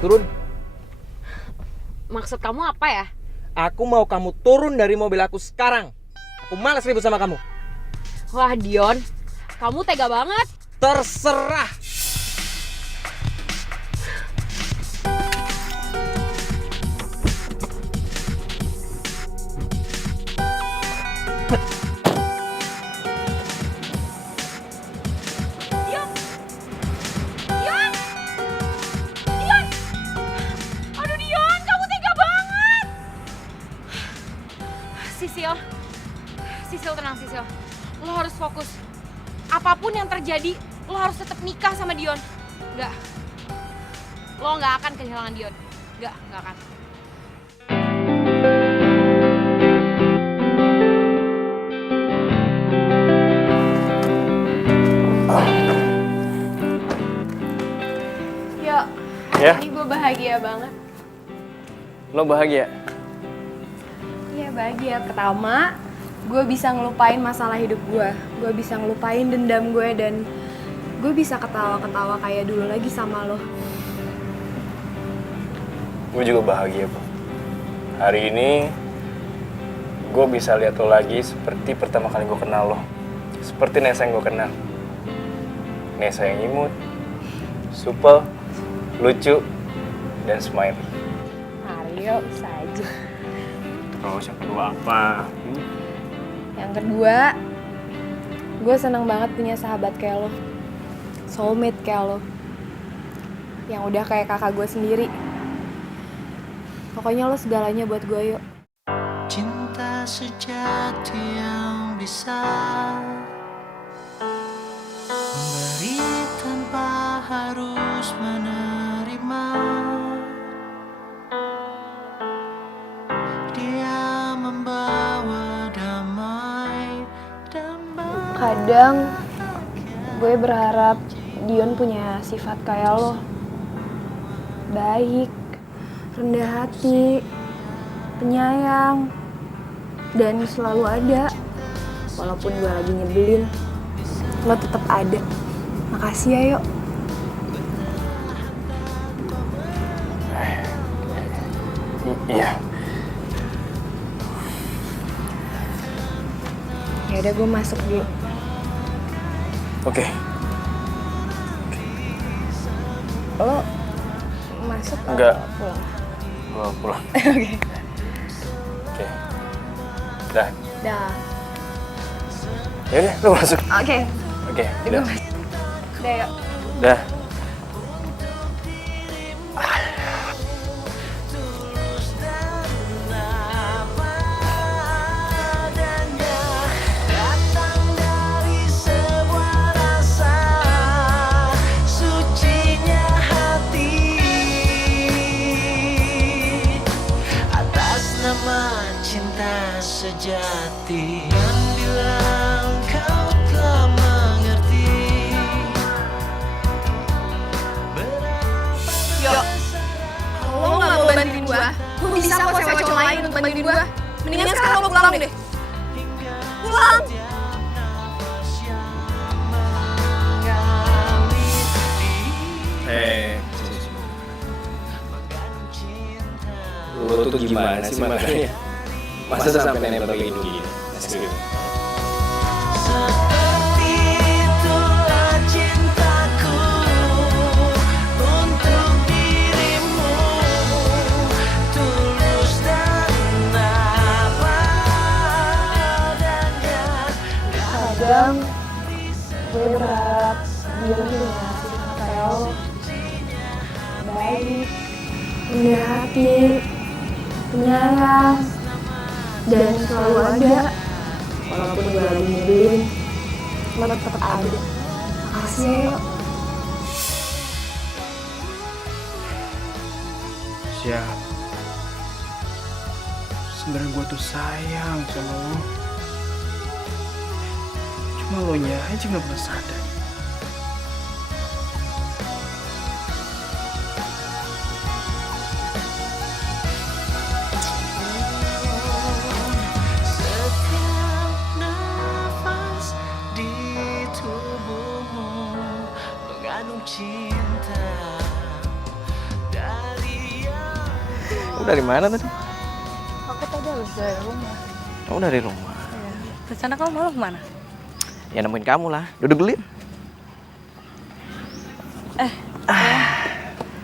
Turun. Maksud kamu apa ya? Aku mau kamu turun dari mobil aku sekarang. Aku malas ribut sama kamu. Wah Dion, kamu tega banget. Terserah. Aduh Dion, kamu tega banget. Sisil tenang Sisil. Lo harus fokus. Apapun yang terjadi, lo harus tetap nikah sama Dion. Enggak. Lo nggak akan kehilangan Dion. Nggak akan. Yo, Ya? ini gue bahagia banget. Lo bahagia? Iya bahagia. Pertama, gue bisa ngelupain masalah hidup gue. Gue bisa ngelupain dendam gue dan gue bisa ketawa-ketawa kayak dulu lagi sama lo. Gue juga bahagia, Pak. Hari ini gue bisa lihat lo lagi seperti pertama kali gue kenal lo. Seperti Nesa yang gue kenal. Nesa yang imut, supel, lucu, dan smiley. Ayo, bisa aja. Terus yang kedua apa? Yang kedua, Gue seneng banget punya sahabat kayak lo. Soulmate kayak lo. Yang udah kayak kakak gue sendiri. Pokoknya lo segalanya buat gue, yuk. Cinta sejati yang bisa memberi tanpa harus menerima. Dia membawa damai dan Kadang gue berharap Dion punya sifat kayak lo. Baik, rendah hati, penyayang, dan selalu ada. Walaupun gue lagi nyebelin, lo tetap ada. Makasih ya, yuk. Iya. Ya udah, gue masuk dulu. Oke. Lo masuk atau Enggak. pulang? Gua pulang. Oke. Oke. Dah. Dah. Ya udah, lu masuk. Oke. Oke. Gue Dah. masuk. Udah, yuk. Dah. datang dari sebuah rasa sucinya hati atas nama cinta sejati. Dan bila kau telah mengerti Yuk. Kalau lo gak mau bantuin gue bisa kok sewa cowok lain untuk bantuin gue. Mendingan sekarang lo pulang deh. Pulang! Lu tuh gimana sih makanya? Masa sampai nempel kayak gini? Serius. seperti itulah cintaku untuk dirimu, tulus dan apa adanya. Kadang gue berharap dia punya sifat kayak lo. Baik, rendah hati, penyayang, dan selalu ada. Walaupun gue lagi nyebelin, lo tetap ada. Makasih ya, yuk. Siap. Sebenarnya gue tuh sayang sama lo. Cuma lo nya aja gak pernah sadar. Setiap nafas di tubuhmu mengandung cinta dari yang Kamu dari mana tadi? Aku tadi habis dari rumah. Kamu dari rumah. Iya. Rencana kamu malam kemana? Ya nemuin kamu lah. Duduk dulu. Yuk.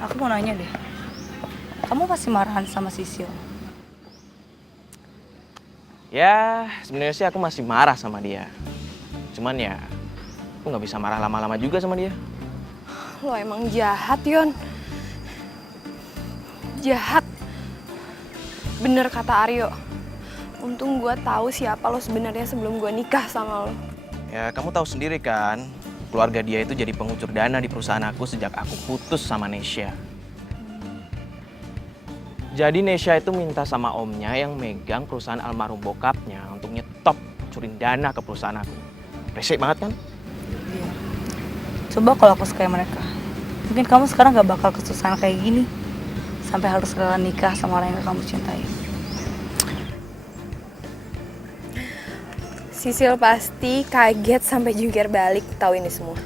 Aku mau nanya deh. Kamu pasti marahan sama Sisil? Ya, sebenarnya sih aku masih marah sama dia. Cuman ya, aku nggak bisa marah lama-lama juga sama dia. Lo emang jahat, Yon. Jahat. Bener kata Aryo. Untung gue tahu siapa lo sebenarnya sebelum gue nikah sama lo. Ya, kamu tahu sendiri kan, keluarga dia itu jadi pengucur dana di perusahaan aku sejak aku putus sama Nesya. Jadi Nesya itu minta sama omnya yang megang perusahaan almarhum bokapnya untuk nyetop curin dana ke perusahaan aku. Resik banget kan? Iya. Coba kalau aku kayak mereka, mungkin kamu sekarang gak bakal kesusahan kayak gini. Sampai harus rela nikah sama orang yang kamu cintai. Sisil pasti kaget sampai jungkir balik tahu ini semua.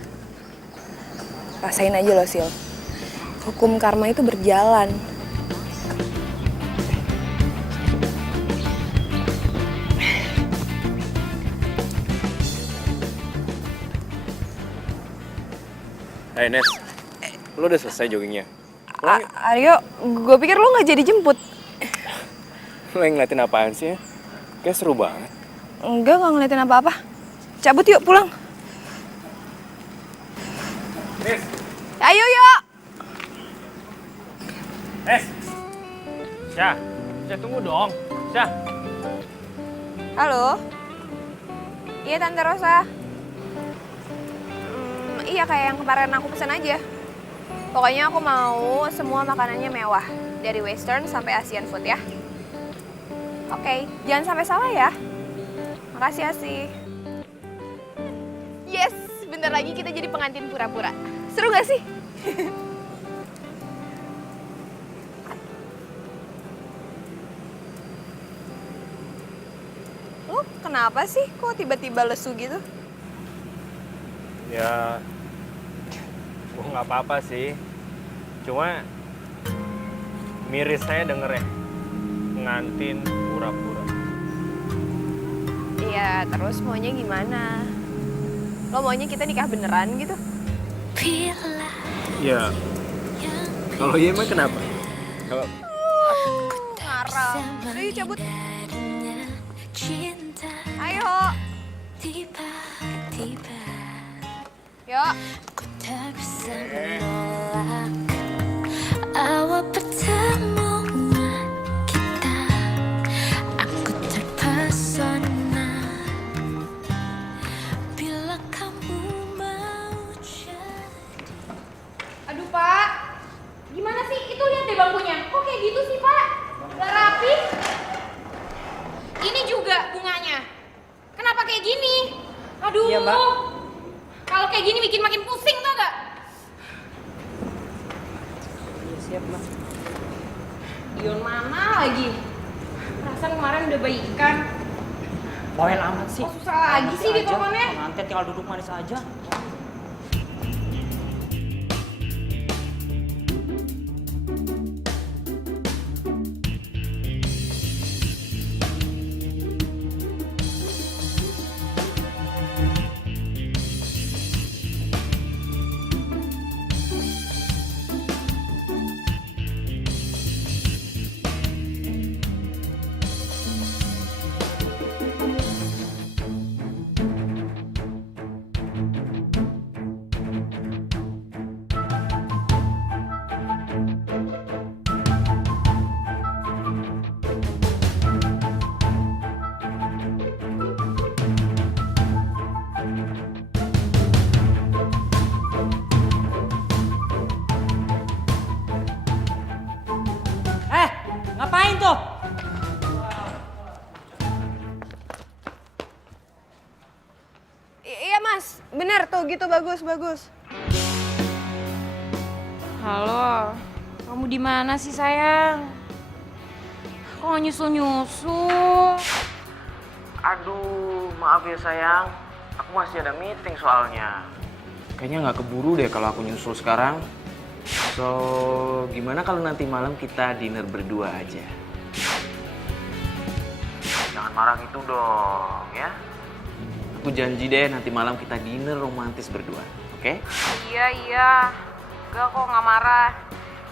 Rasain aja lo, Sil. Hukum karma itu berjalan. Hai Nes, lo udah selesai joggingnya? Aryo, gue pikir lo nggak jadi jemput. Lo yang ngeliatin apaan sih ya? Kayak seru banget. Enggak ngeliatin apa-apa. Cabut yuk, pulang. Nis. Ayo yuk. Syah, tunggu dong. Syah. Halo. Iya Tante Rosa. Iya kayak yang kemarin aku pesan aja. Pokoknya aku mau semua makanannya mewah. Dari western sampai Asian food ya. Oke, jangan sampai salah ya. Makasih Asih. Yes, bentar lagi kita jadi pengantin pura-pura. Seru gak sih? Lu kenapa sih? Kok tiba-tiba lesu gitu? Ya, gue nggak apa-apa sih. Cuma miris saya denger ya, pengantin pura-pura. Iya, terus maunya gimana? Lo maunya kita nikah beneran gitu? Bila Ya, kalau iya emang kenapa? Kalau Ngarang. Udah yuk cabut. darinya cinta Ayo. tiba-tiba Yuk. ku tak bisa menolak awal pertemuan kita. Aku terpesona bila kamu mau jadi. Aduh Pak, gimana sih? Itu lihat deh bangkunya. Kok kayak gitu sih Pak? Gak rapi. Ini juga bunganya. Kenapa kayak gini? Aduh. Iya, Mbak. Kalau kayak gini bikin makin pusing tau gak? Iya siap Mas. Dion mana lagi? Perasaan kemarin udah baikan. Bawel amat sih. Kok susah lagi sih di teleponnya? Pengantin tinggal duduk manis aja. Ngapain tuh? Iya Mas, bener tuh gitu bagus. Halo, kamu di mana sih sayang? Kok nggak nyusul-nyusul? Aduh, maaf ya sayang. Aku masih ada meeting soalnya. Kayaknya nggak keburu deh kalau aku nyusul sekarang. So, gimana kalau nanti malam kita dinner berdua aja? Jangan marah gitu dong, ya. Aku janji deh nanti malam kita dinner romantis berdua, oke? Iya. Gak kok nggak marah.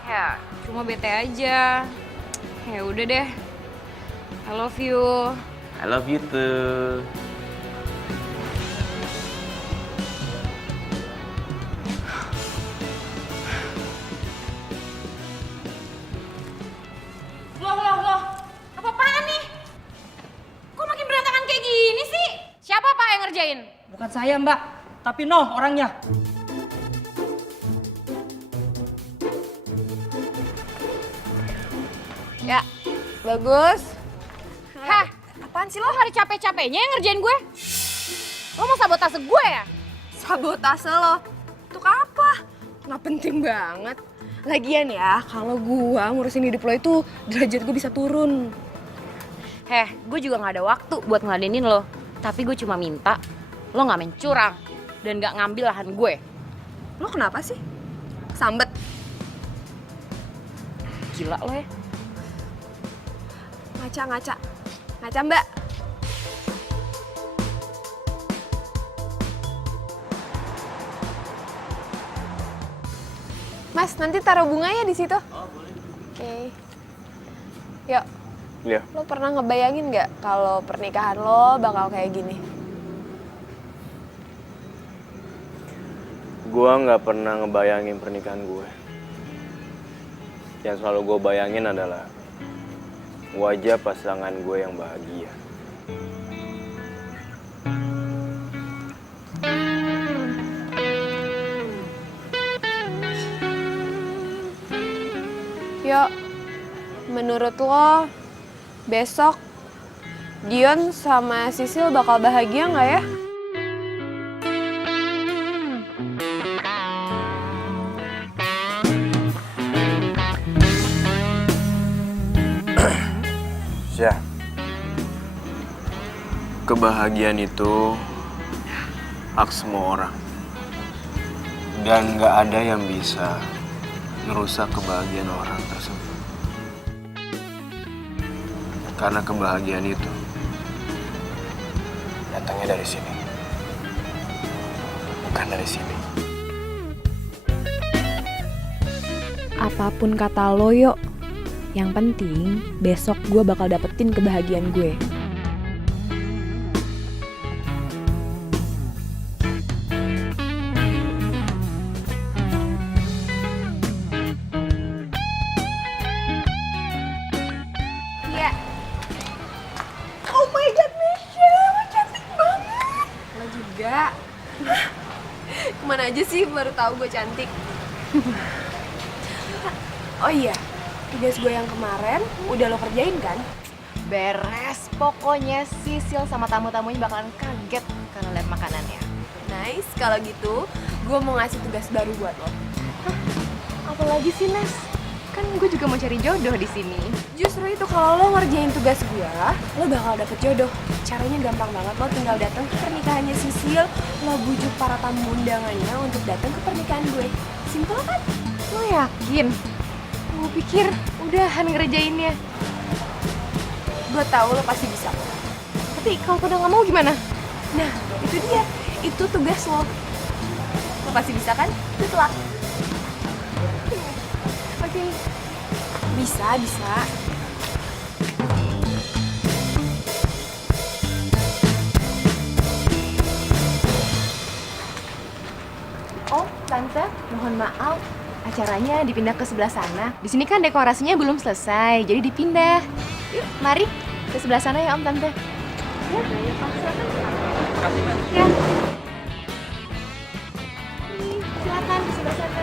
Ya, cuma bete aja. Ya udah deh. I love you. I love you too. Loh. Apa-apaan nih? Kok makin berantakan kayak gini sih? Siapa Pak yang ngerjain? Bukan saya Mbak, tapi Noh orangnya. Ya, bagus. Hah? Apaan sih lo hari capek-capeknya yang ngerjain gue? Lo mau sabotase gue ya? Sabotase lo. Untuk apa? Nggak penting banget. Lagian ya, kalau gua ngurusin hidup lo itu derajat gue bisa turun. Gue juga gak ada waktu buat ngeladenin lo. Tapi gue cuma minta lo gak main curang dan gak ngambil lahan gue. Lo kenapa sih? Sambet. Gila lo ya. Ngaca Mbak. Mas, nanti taruh bunganya di situ. Oh, boleh. Oke. Yuk. Iya. Lo pernah ngebayangin nggak kalau pernikahan lo bakal kayak gini? Gue nggak pernah ngebayangin pernikahan gue. Yang selalu gue bayangin adalah wajah pasangan gue yang bahagia. Yuk, menurut lo besok Dion sama Sisil bakal bahagia nggak ya? Ya, kebahagiaan itu hak semua orang. Dan nggak ada yang bisa merusak kebahagiaan orang tersebut. Karena kebahagiaan itu datangnya dari sini, bukan dari sini. Apapun kata lo, Yok. Yang penting, besok gue bakal dapetin kebahagiaan gue. Iya. Oh my god, Misha, lo cantik banget. Lo juga. Kemana aja sih baru tahu gue cantik. Oh iya, tugas gue yang kemarin udah lo kerjain kan? Beres, pokoknya Sisil sama tamu-tamunya bakalan kaget karena lihat makanannya. Nice, kalau gitu gue mau ngasih tugas baru buat lo. Apalagi sih, Nes? Kan gue juga mau cari jodoh di sini. Justru itu kalau lo ngerjain tugas gue, lo bakal dapet jodoh. Caranya gampang banget, lo tinggal datang ke pernikahannya Sisil, lo bujuk para tamu undangannya untuk datang ke pernikahan gue. Simpel kan? Lo yakin? Gue pikir udahan ngerjainnya. Gue tahu lo pasti bisa. Tapi kalau udah nggak mau gimana? Nah, itu dia. Itu tugas lo. Lo pasti bisa kan? Good luck. Oke. Bisa, bisa. Oh, Tante, mohon maaf. Acaranya dipindah ke sebelah sana. Di sini kan dekorasinya belum selesai, jadi dipindah. Yuk, mari ke sebelah sana ya Om Tante. Ya, ya. Silakan ke sebelah sana.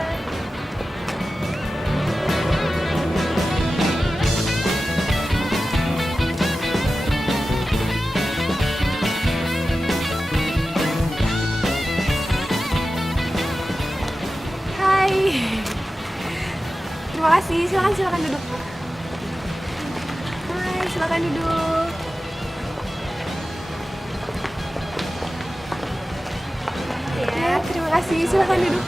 Hai. Terima kasih. Silakan duduk. Hai, silakan duduk. Ya, terima kasih. Silakan duduk.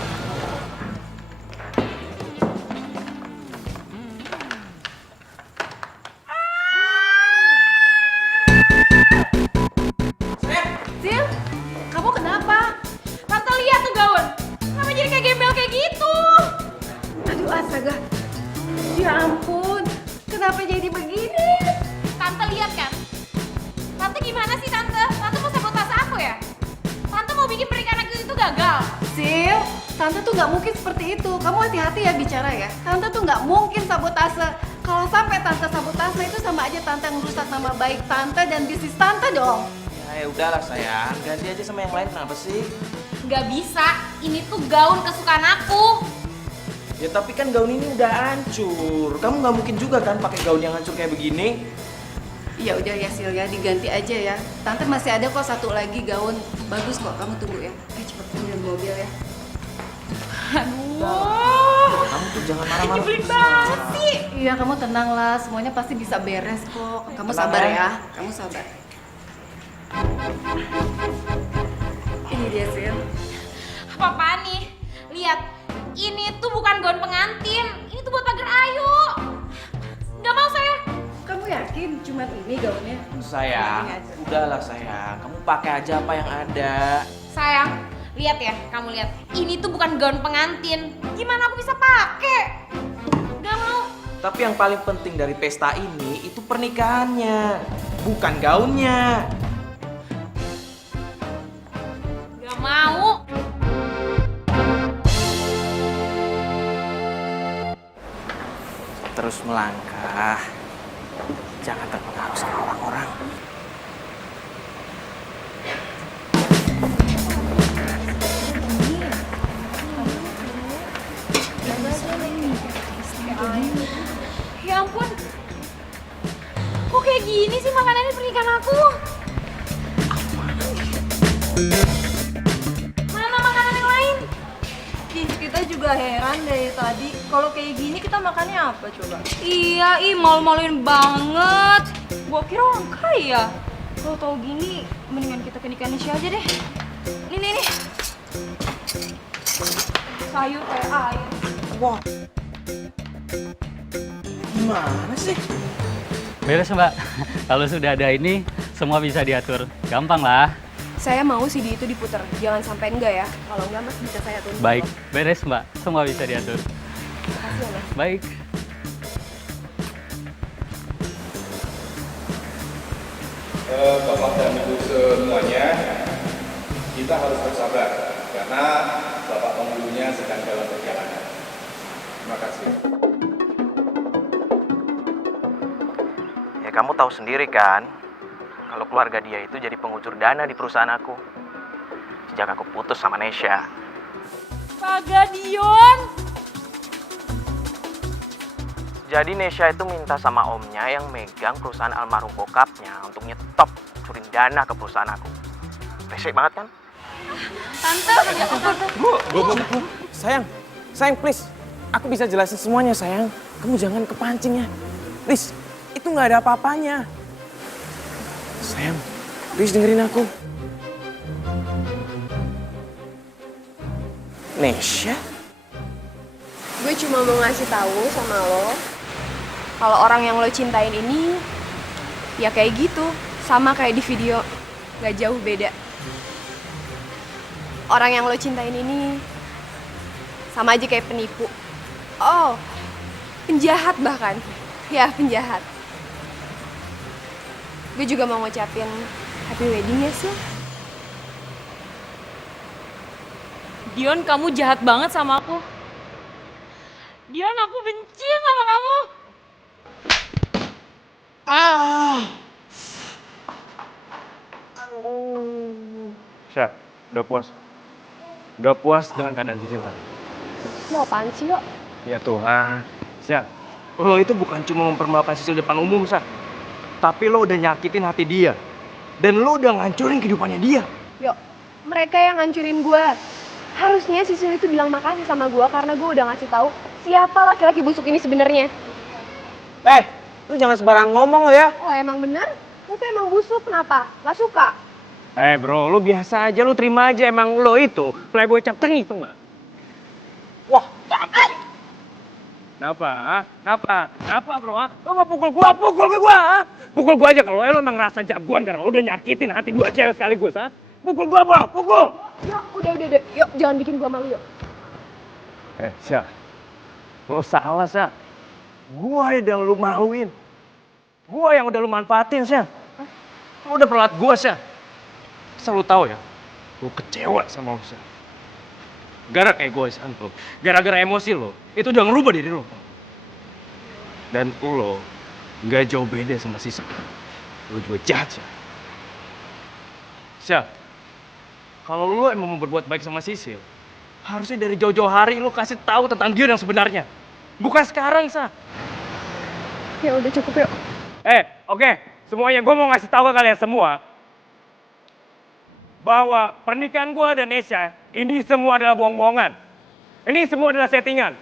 Sil, kamu kenapa? Tante lihat tuh gaun. Kenapa jadi kayak gembel kayak gitu? Aduh astaga. Ya ampun, kenapa jadi begini? Tante lihat kan? Tante gimana sih Tante? Tante mau sabotase aku ya? Tante mau bikin pernikahan aku itu gagal. Sil, Tante tuh nggak mungkin seperti itu. Kamu hati-hati ya bicara ya. Tante tuh nggak mungkin sabotase. Kalau sampai Tante sabotase itu sama aja Tante ngerusak nama baik Tante dan bisnis Tante dong. Ya udahlah sayang, ganti aja sama yang lain, kenapa sih? Nggak bisa, ini tuh gaun kesukaan aku. Ya tapi kan gaun ini udah hancur. Kamu nggak mungkin juga kan pakai gaun yang hancur kayak begini. Ya udah ya Sil ya, diganti aja ya. Tante masih ada kok satu lagi gaun bagus kok. Kamu tunggu ya. Cepet ambil mobil ya. Kamu tuh jangan marah-marah. Nyebelin banget sih. Iya, kamu tenanglah. Semuanya pasti bisa beres kok. Kamu Tenang sabar ya. ya. Kamu sabar. Ini dia Sil. Apa-apaan nih? Lihat, ini tuh bukan gaun pengantin. Ini tuh buat pagar ayu. Nggak mau saya. Kamu yakin cuma ini gaunnya? Sayang, udahlah sayang. Kamu pakai aja apa yang ada. Sayang, lihat ya, kamu lihat. Ini tuh bukan gaun pengantin. Gimana aku bisa pakai? Nggak mau. Tapi yang paling penting dari pesta ini itu pernikahannya, bukan gaunnya. Nggak mau. terus melangkah. Jangan terpengaruh sama orang-orang. Ya ampun. Kok kayak gini sih makanannya pernikahan aku? Mana makanan yang lain? Ih, kita juga heran dari tadi. Kalau kayak gini kita makannya apa coba? Iya, malu-maluin banget. Gua kira orang kaya. Kalau tau gini, mendingan kita ke nikahan Nisha aja deh. Nih. Sayur kayak air. Wah. Gimana sih? Beres mbak, kalau sudah ada ini semua bisa diatur. Gampang lah. Saya mau CD itu diputer, jangan sampai enggak ya. Kalau enggak Mas bisa saya tuntut. Baik, beres mbak, semua bisa diatur. Makasih ya Mas. Baik. Bapak dan Ibu semuanya, kita harus bersabar karena Bapak penghulunya sedang dalam perjalanan. Terima kasih. Ya kamu tahu sendiri kan, kalau keluarga dia itu jadi pengucur dana di perusahaan aku. Sejak aku putus sama Nesha. Kagak, Dion. Jadi Nesha itu minta sama omnya yang megang perusahaan almarhum bokapnya untuk nyetop curin dana ke perusahaan aku. Resek banget kan? Tante, ya ampun. Bu. Sayang please. Aku bisa jelasin semuanya sayang. Kamu jangan kepancing ya. Please, itu nggak ada apa-apanya. Sayang, please dengerin aku. Nesha? Gue cuma mau ngasih tahu sama lo, kalau orang yang lo cintain ini, ya kayak gitu, sama kayak di video, nggak jauh beda. Orang yang lo cintain ini, sama aja kayak penipu. Oh, penjahat bahkan. Ya, penjahat. Gue juga mau ngucapin happy wedding ya, Sil. Dion, kamu jahat banget sama aku. Dion, aku benci sama kamu. Sya, udah puas? Udah puas dengan keadaan Sisil tadi? Lo apaan sih, lo? Ya Tuhan, Sya, lo itu bukan cuma mempermalukan Sisil depan umum, Sya. Tapi lo udah nyakitin hati dia. Dan lo udah ngancurin kehidupannya dia. Yuk, mereka yang ngancurin gue. Harusnya Sisil itu bilang makasih sama gue karena gue udah ngasih tahu siapa laki-laki busuk ini sebenarnya. Lu jangan sembarang ngomong lo ya. Oh emang bener? Lo tuh emang busuk, kenapa? Gak suka? Bro, lu biasa aja, lu terima aja emang lo itu playboy cap tengik tuh nggak? Wah, capek. Kenapa? Kenapa bro? Lo mau pukul gua? Pukul gua aja kalau lo emang ngerasa jagoan karena lo udah nyakitin hati dua cewek sekaligus, ha? Pukul gua bro, pukul! Yuk, udah. Yuk, jangan bikin gue malu, yuk. Sya, lo salah, Sya. Gua yang lu maluin. Gua yang udah lu manfaatin, Sya. Lo udah pelat gua, Sya. Asal lu tahu ya, gue kecewa sama lo, Sya. Gara kayak gue, Sya, lo. Gara-gara emosi lo, itu udah ngerubah diri lo. Dan lo gak jauh beda sama Sisil. Lo juga jahat, Sya. Sya, kalau lo emang mau berbuat baik sama Sisil, harusnya dari jauh-jauh hari lo kasih tahu tentang dia yang sebenarnya. Bukan sekarang, Sya. Ya udah cukup, yuk. Oke. Semuanya gue mau ngasih tahu ke kalian semua bahwa pernikahan gue dan Nesha ini semua adalah bohong-bohongan. Ini semua adalah settingan.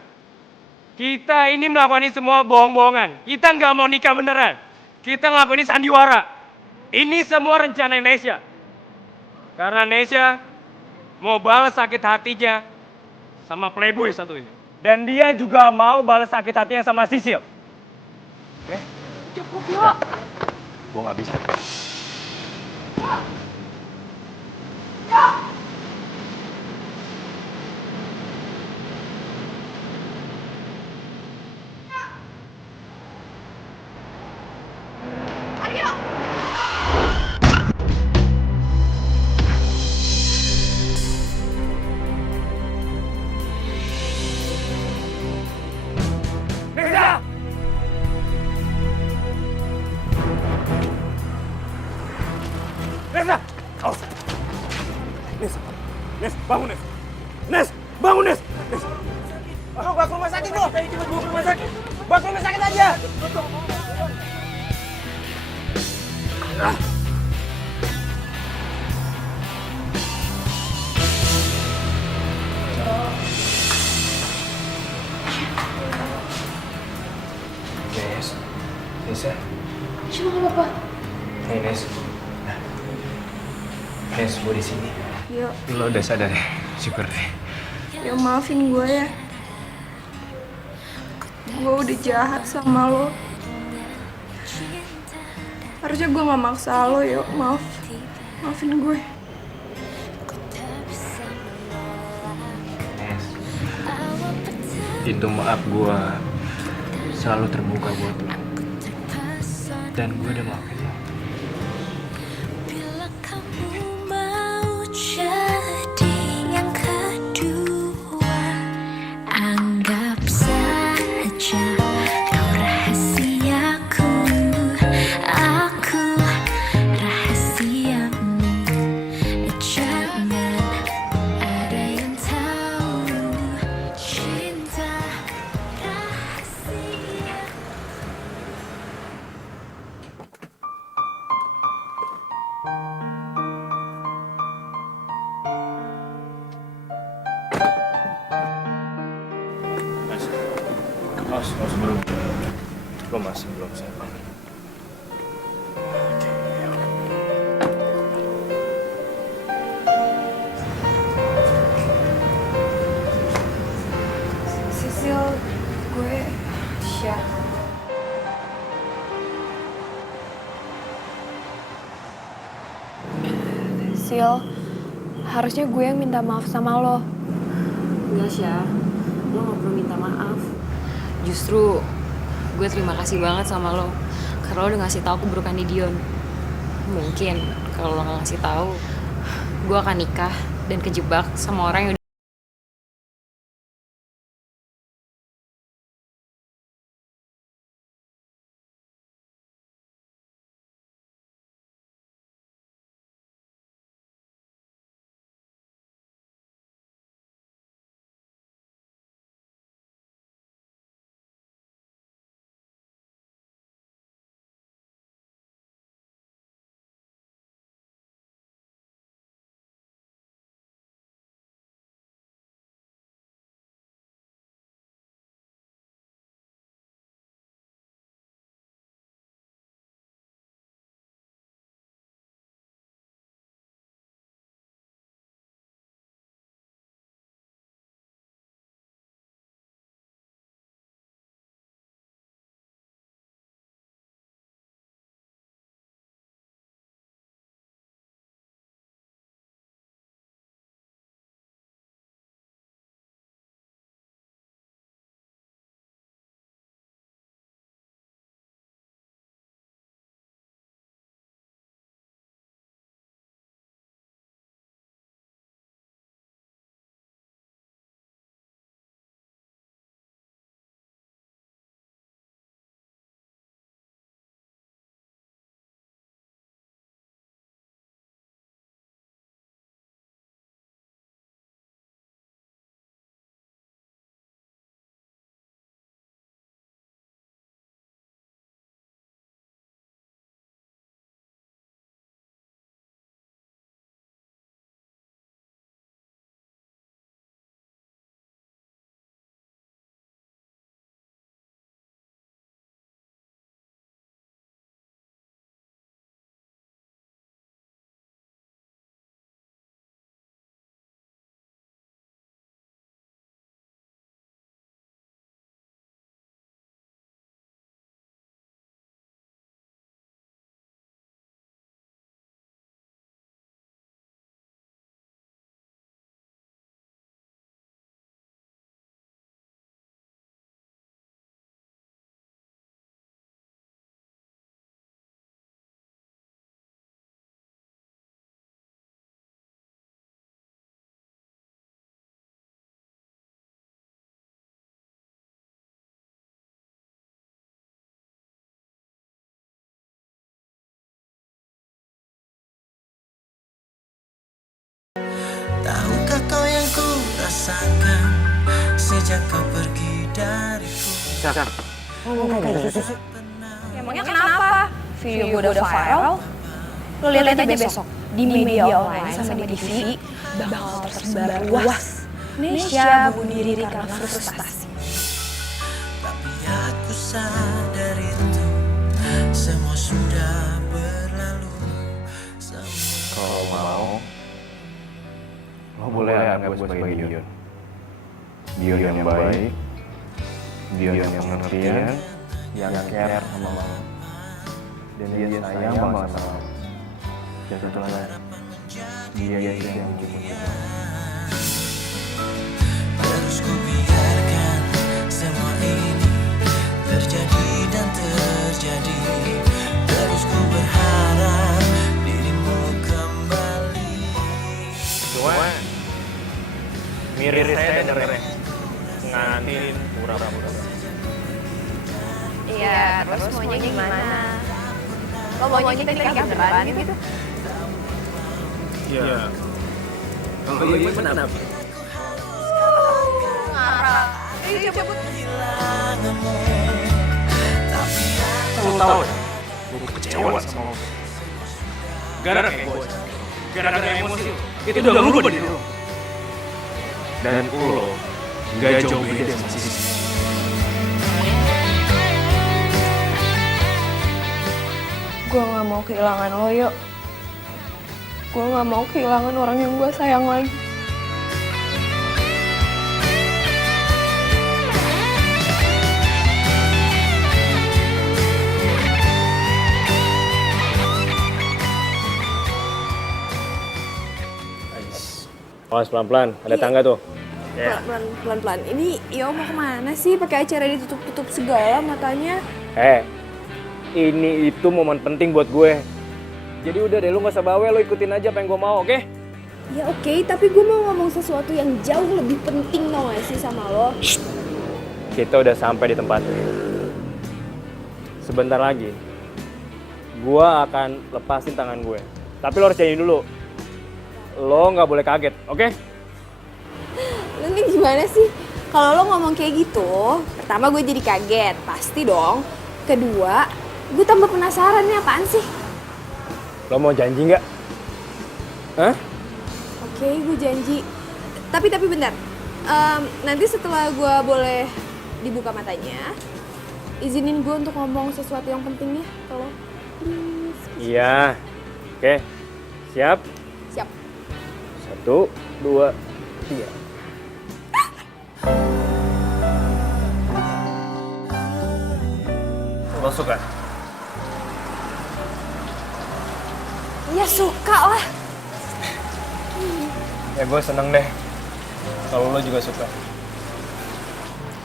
Kita ini melakukan ini semua bohong-bohongan. Kita nggak mau nikah beneran. Kita ngelakuin ini sandiwara. Ini semua rencana Nesha. Karena Nesha mau balas sakit hatinya sama playboy satu ini. Dan dia juga mau balas sakit hatinya sama Sisil. Oke? Cukup, yuk. Gue nggak bisa. Nesha! Bangun, Nes. Nes, bangun, Nes. Nes. Bro, bawa ke rumah sakit, bro. Bawa ke rumah sakit. Bawa ke rumah sakit aja. Nes, Nisa. Cuma nggak apa-apa. Hey, Nes. Nes, gue di sini. Yo, Lo udah sadar ya? Syukur deh. yo maafin gue ya. Gue udah jahat sama lo. Harusnya gue gak maksa lo, yo. Maafin gue. Nes, pintu maaf gue selalu terbuka buat lo. Dan gue udah maafin lo. Bila kamu mau jadi yang kedua, anggap saja kau rahasiaku, aku rahasiamu. Jangan ada yang tahu cinta rahasia. Mas, belum. Lo masih belum siap. Sisil, gue Syah. Sil, harusnya gue yang minta maaf sama lo. Enggak, Syah. Lo gak perlu minta maaf. Justru gue terima kasih banget sama lo. Karena lo udah ngasih tahu keburukan di Dion. Mungkin kalau lo gak ngasih tahu, gue akan nikah dan kejebak sama orang yang rasakan sejak kau pergi dariku. Emangnya kenapa? Video gue udah viral. Lo lihat aja besok di media online sama di TV bakal tersebar luas. Nesya bunuh diri karena frustasi. Tapi aku sadar itu semua sudah berlalu. Kalau mau, lo boleh anggap gue sebagai Dion. Dion yang baik, Dion yang pengertian, yang care sama lo. Dan dia sayang banget sama lo. Dan satu lagi, dia yang cuma Terus ku biarkan semua ini terjadi dan terjadi. Terus ku berharap dirimu kembali. Cuma mirip saya dan ngantin pura-pura. Iya, terus maunya gimana? Lo maunya kita nikah beneran gitu? Iya. Kalau iya kenapa? Ngarang. Cabut. Lo tau ya, gue kecewa sama lo. Gara-gara kayak gue, gara-gara emosi lo, itu udah ngerubah diri lo. Dan lo gak jauh beda sama Sisi. Gue gak mau kehilangan lo, yuk. Gue gak mau kehilangan orang yang gue sayang lagi. Awas pelan-pelan, ada tangga tuh. Pelan-pelan. Ini Yo mau kemana sih? Pakai acara ditutup-tutup segala matanya. Ini itu momen penting buat gue. Jadi udah deh, lu gak usah bawel, lu ikutin aja apa yang gue mau, oke? Ya oke, tapi gue mau ngomong sesuatu yang jauh lebih penting tau gak sih sama lo? Kita udah sampai di tempat. Sebentar lagi, gue akan lepasin tangan gue. Tapi lo harus janji dulu. Lo nggak boleh kaget, oke? Lu nih gimana sih? Kalau lo ngomong kayak gitu, pertama gue jadi kaget, pasti dong. Kedua, gue tambah penasaran nih apaan sih? Lo mau janji nggak? Hah? Oke, gue janji. Tapi bentar. Nanti setelah gue boleh dibuka matanya, izinin gue untuk ngomong sesuatu yang penting ya, kalau please. Iya. Oke. Siap? Siap. 1, 2, 3. Lo suka? Ya suka lah. Ya gue seneng deh kalau lo juga suka.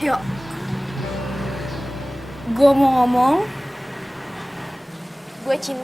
Yuk. Gue mau ngomong. Gue cinta.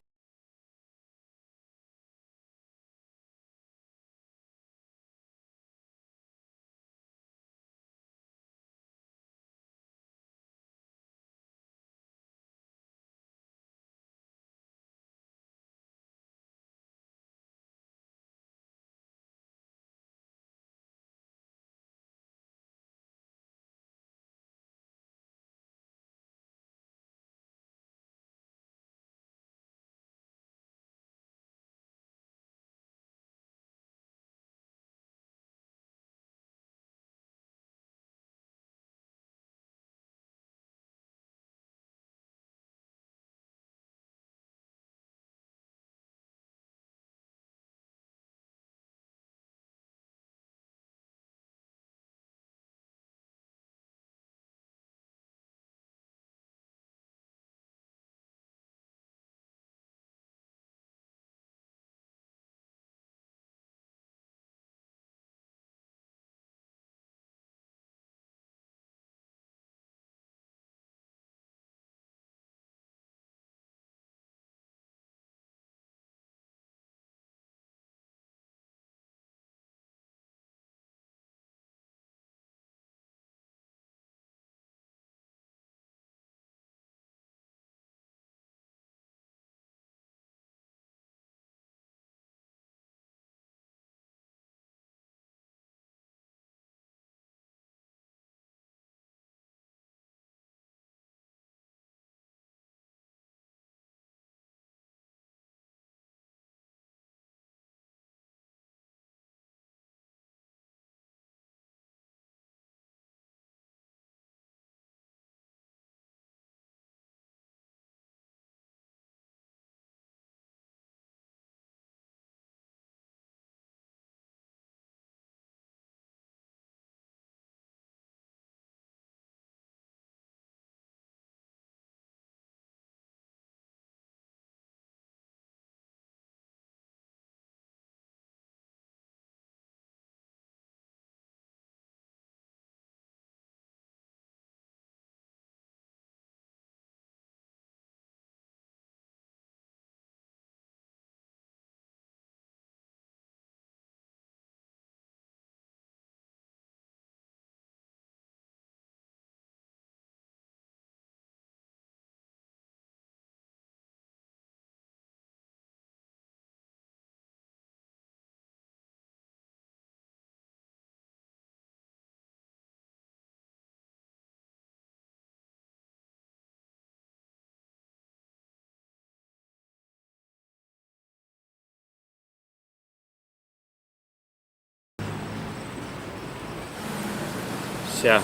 Syah,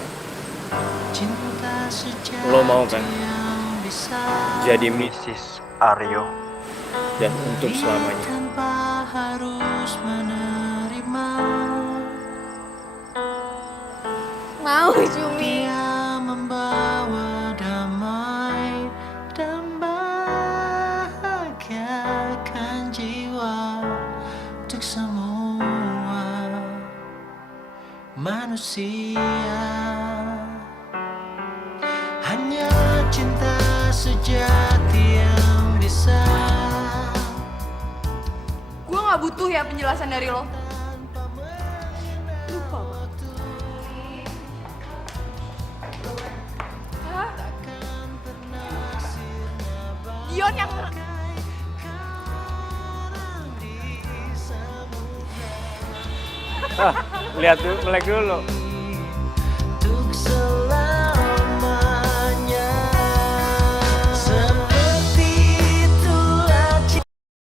lo mau kan jadi Mrs. Aryo dan untuk selamanya? Tanpa harus menerima. Mau, Cumi. Dia membawa damai dan bahagiakan jiwa untuk semua manusia. Hanya cinta sejati yang bisa. Gue gak butuh ya penjelasan dari lo. Lupa. Hah? Dion yang... Lihat dulu, melek dulu.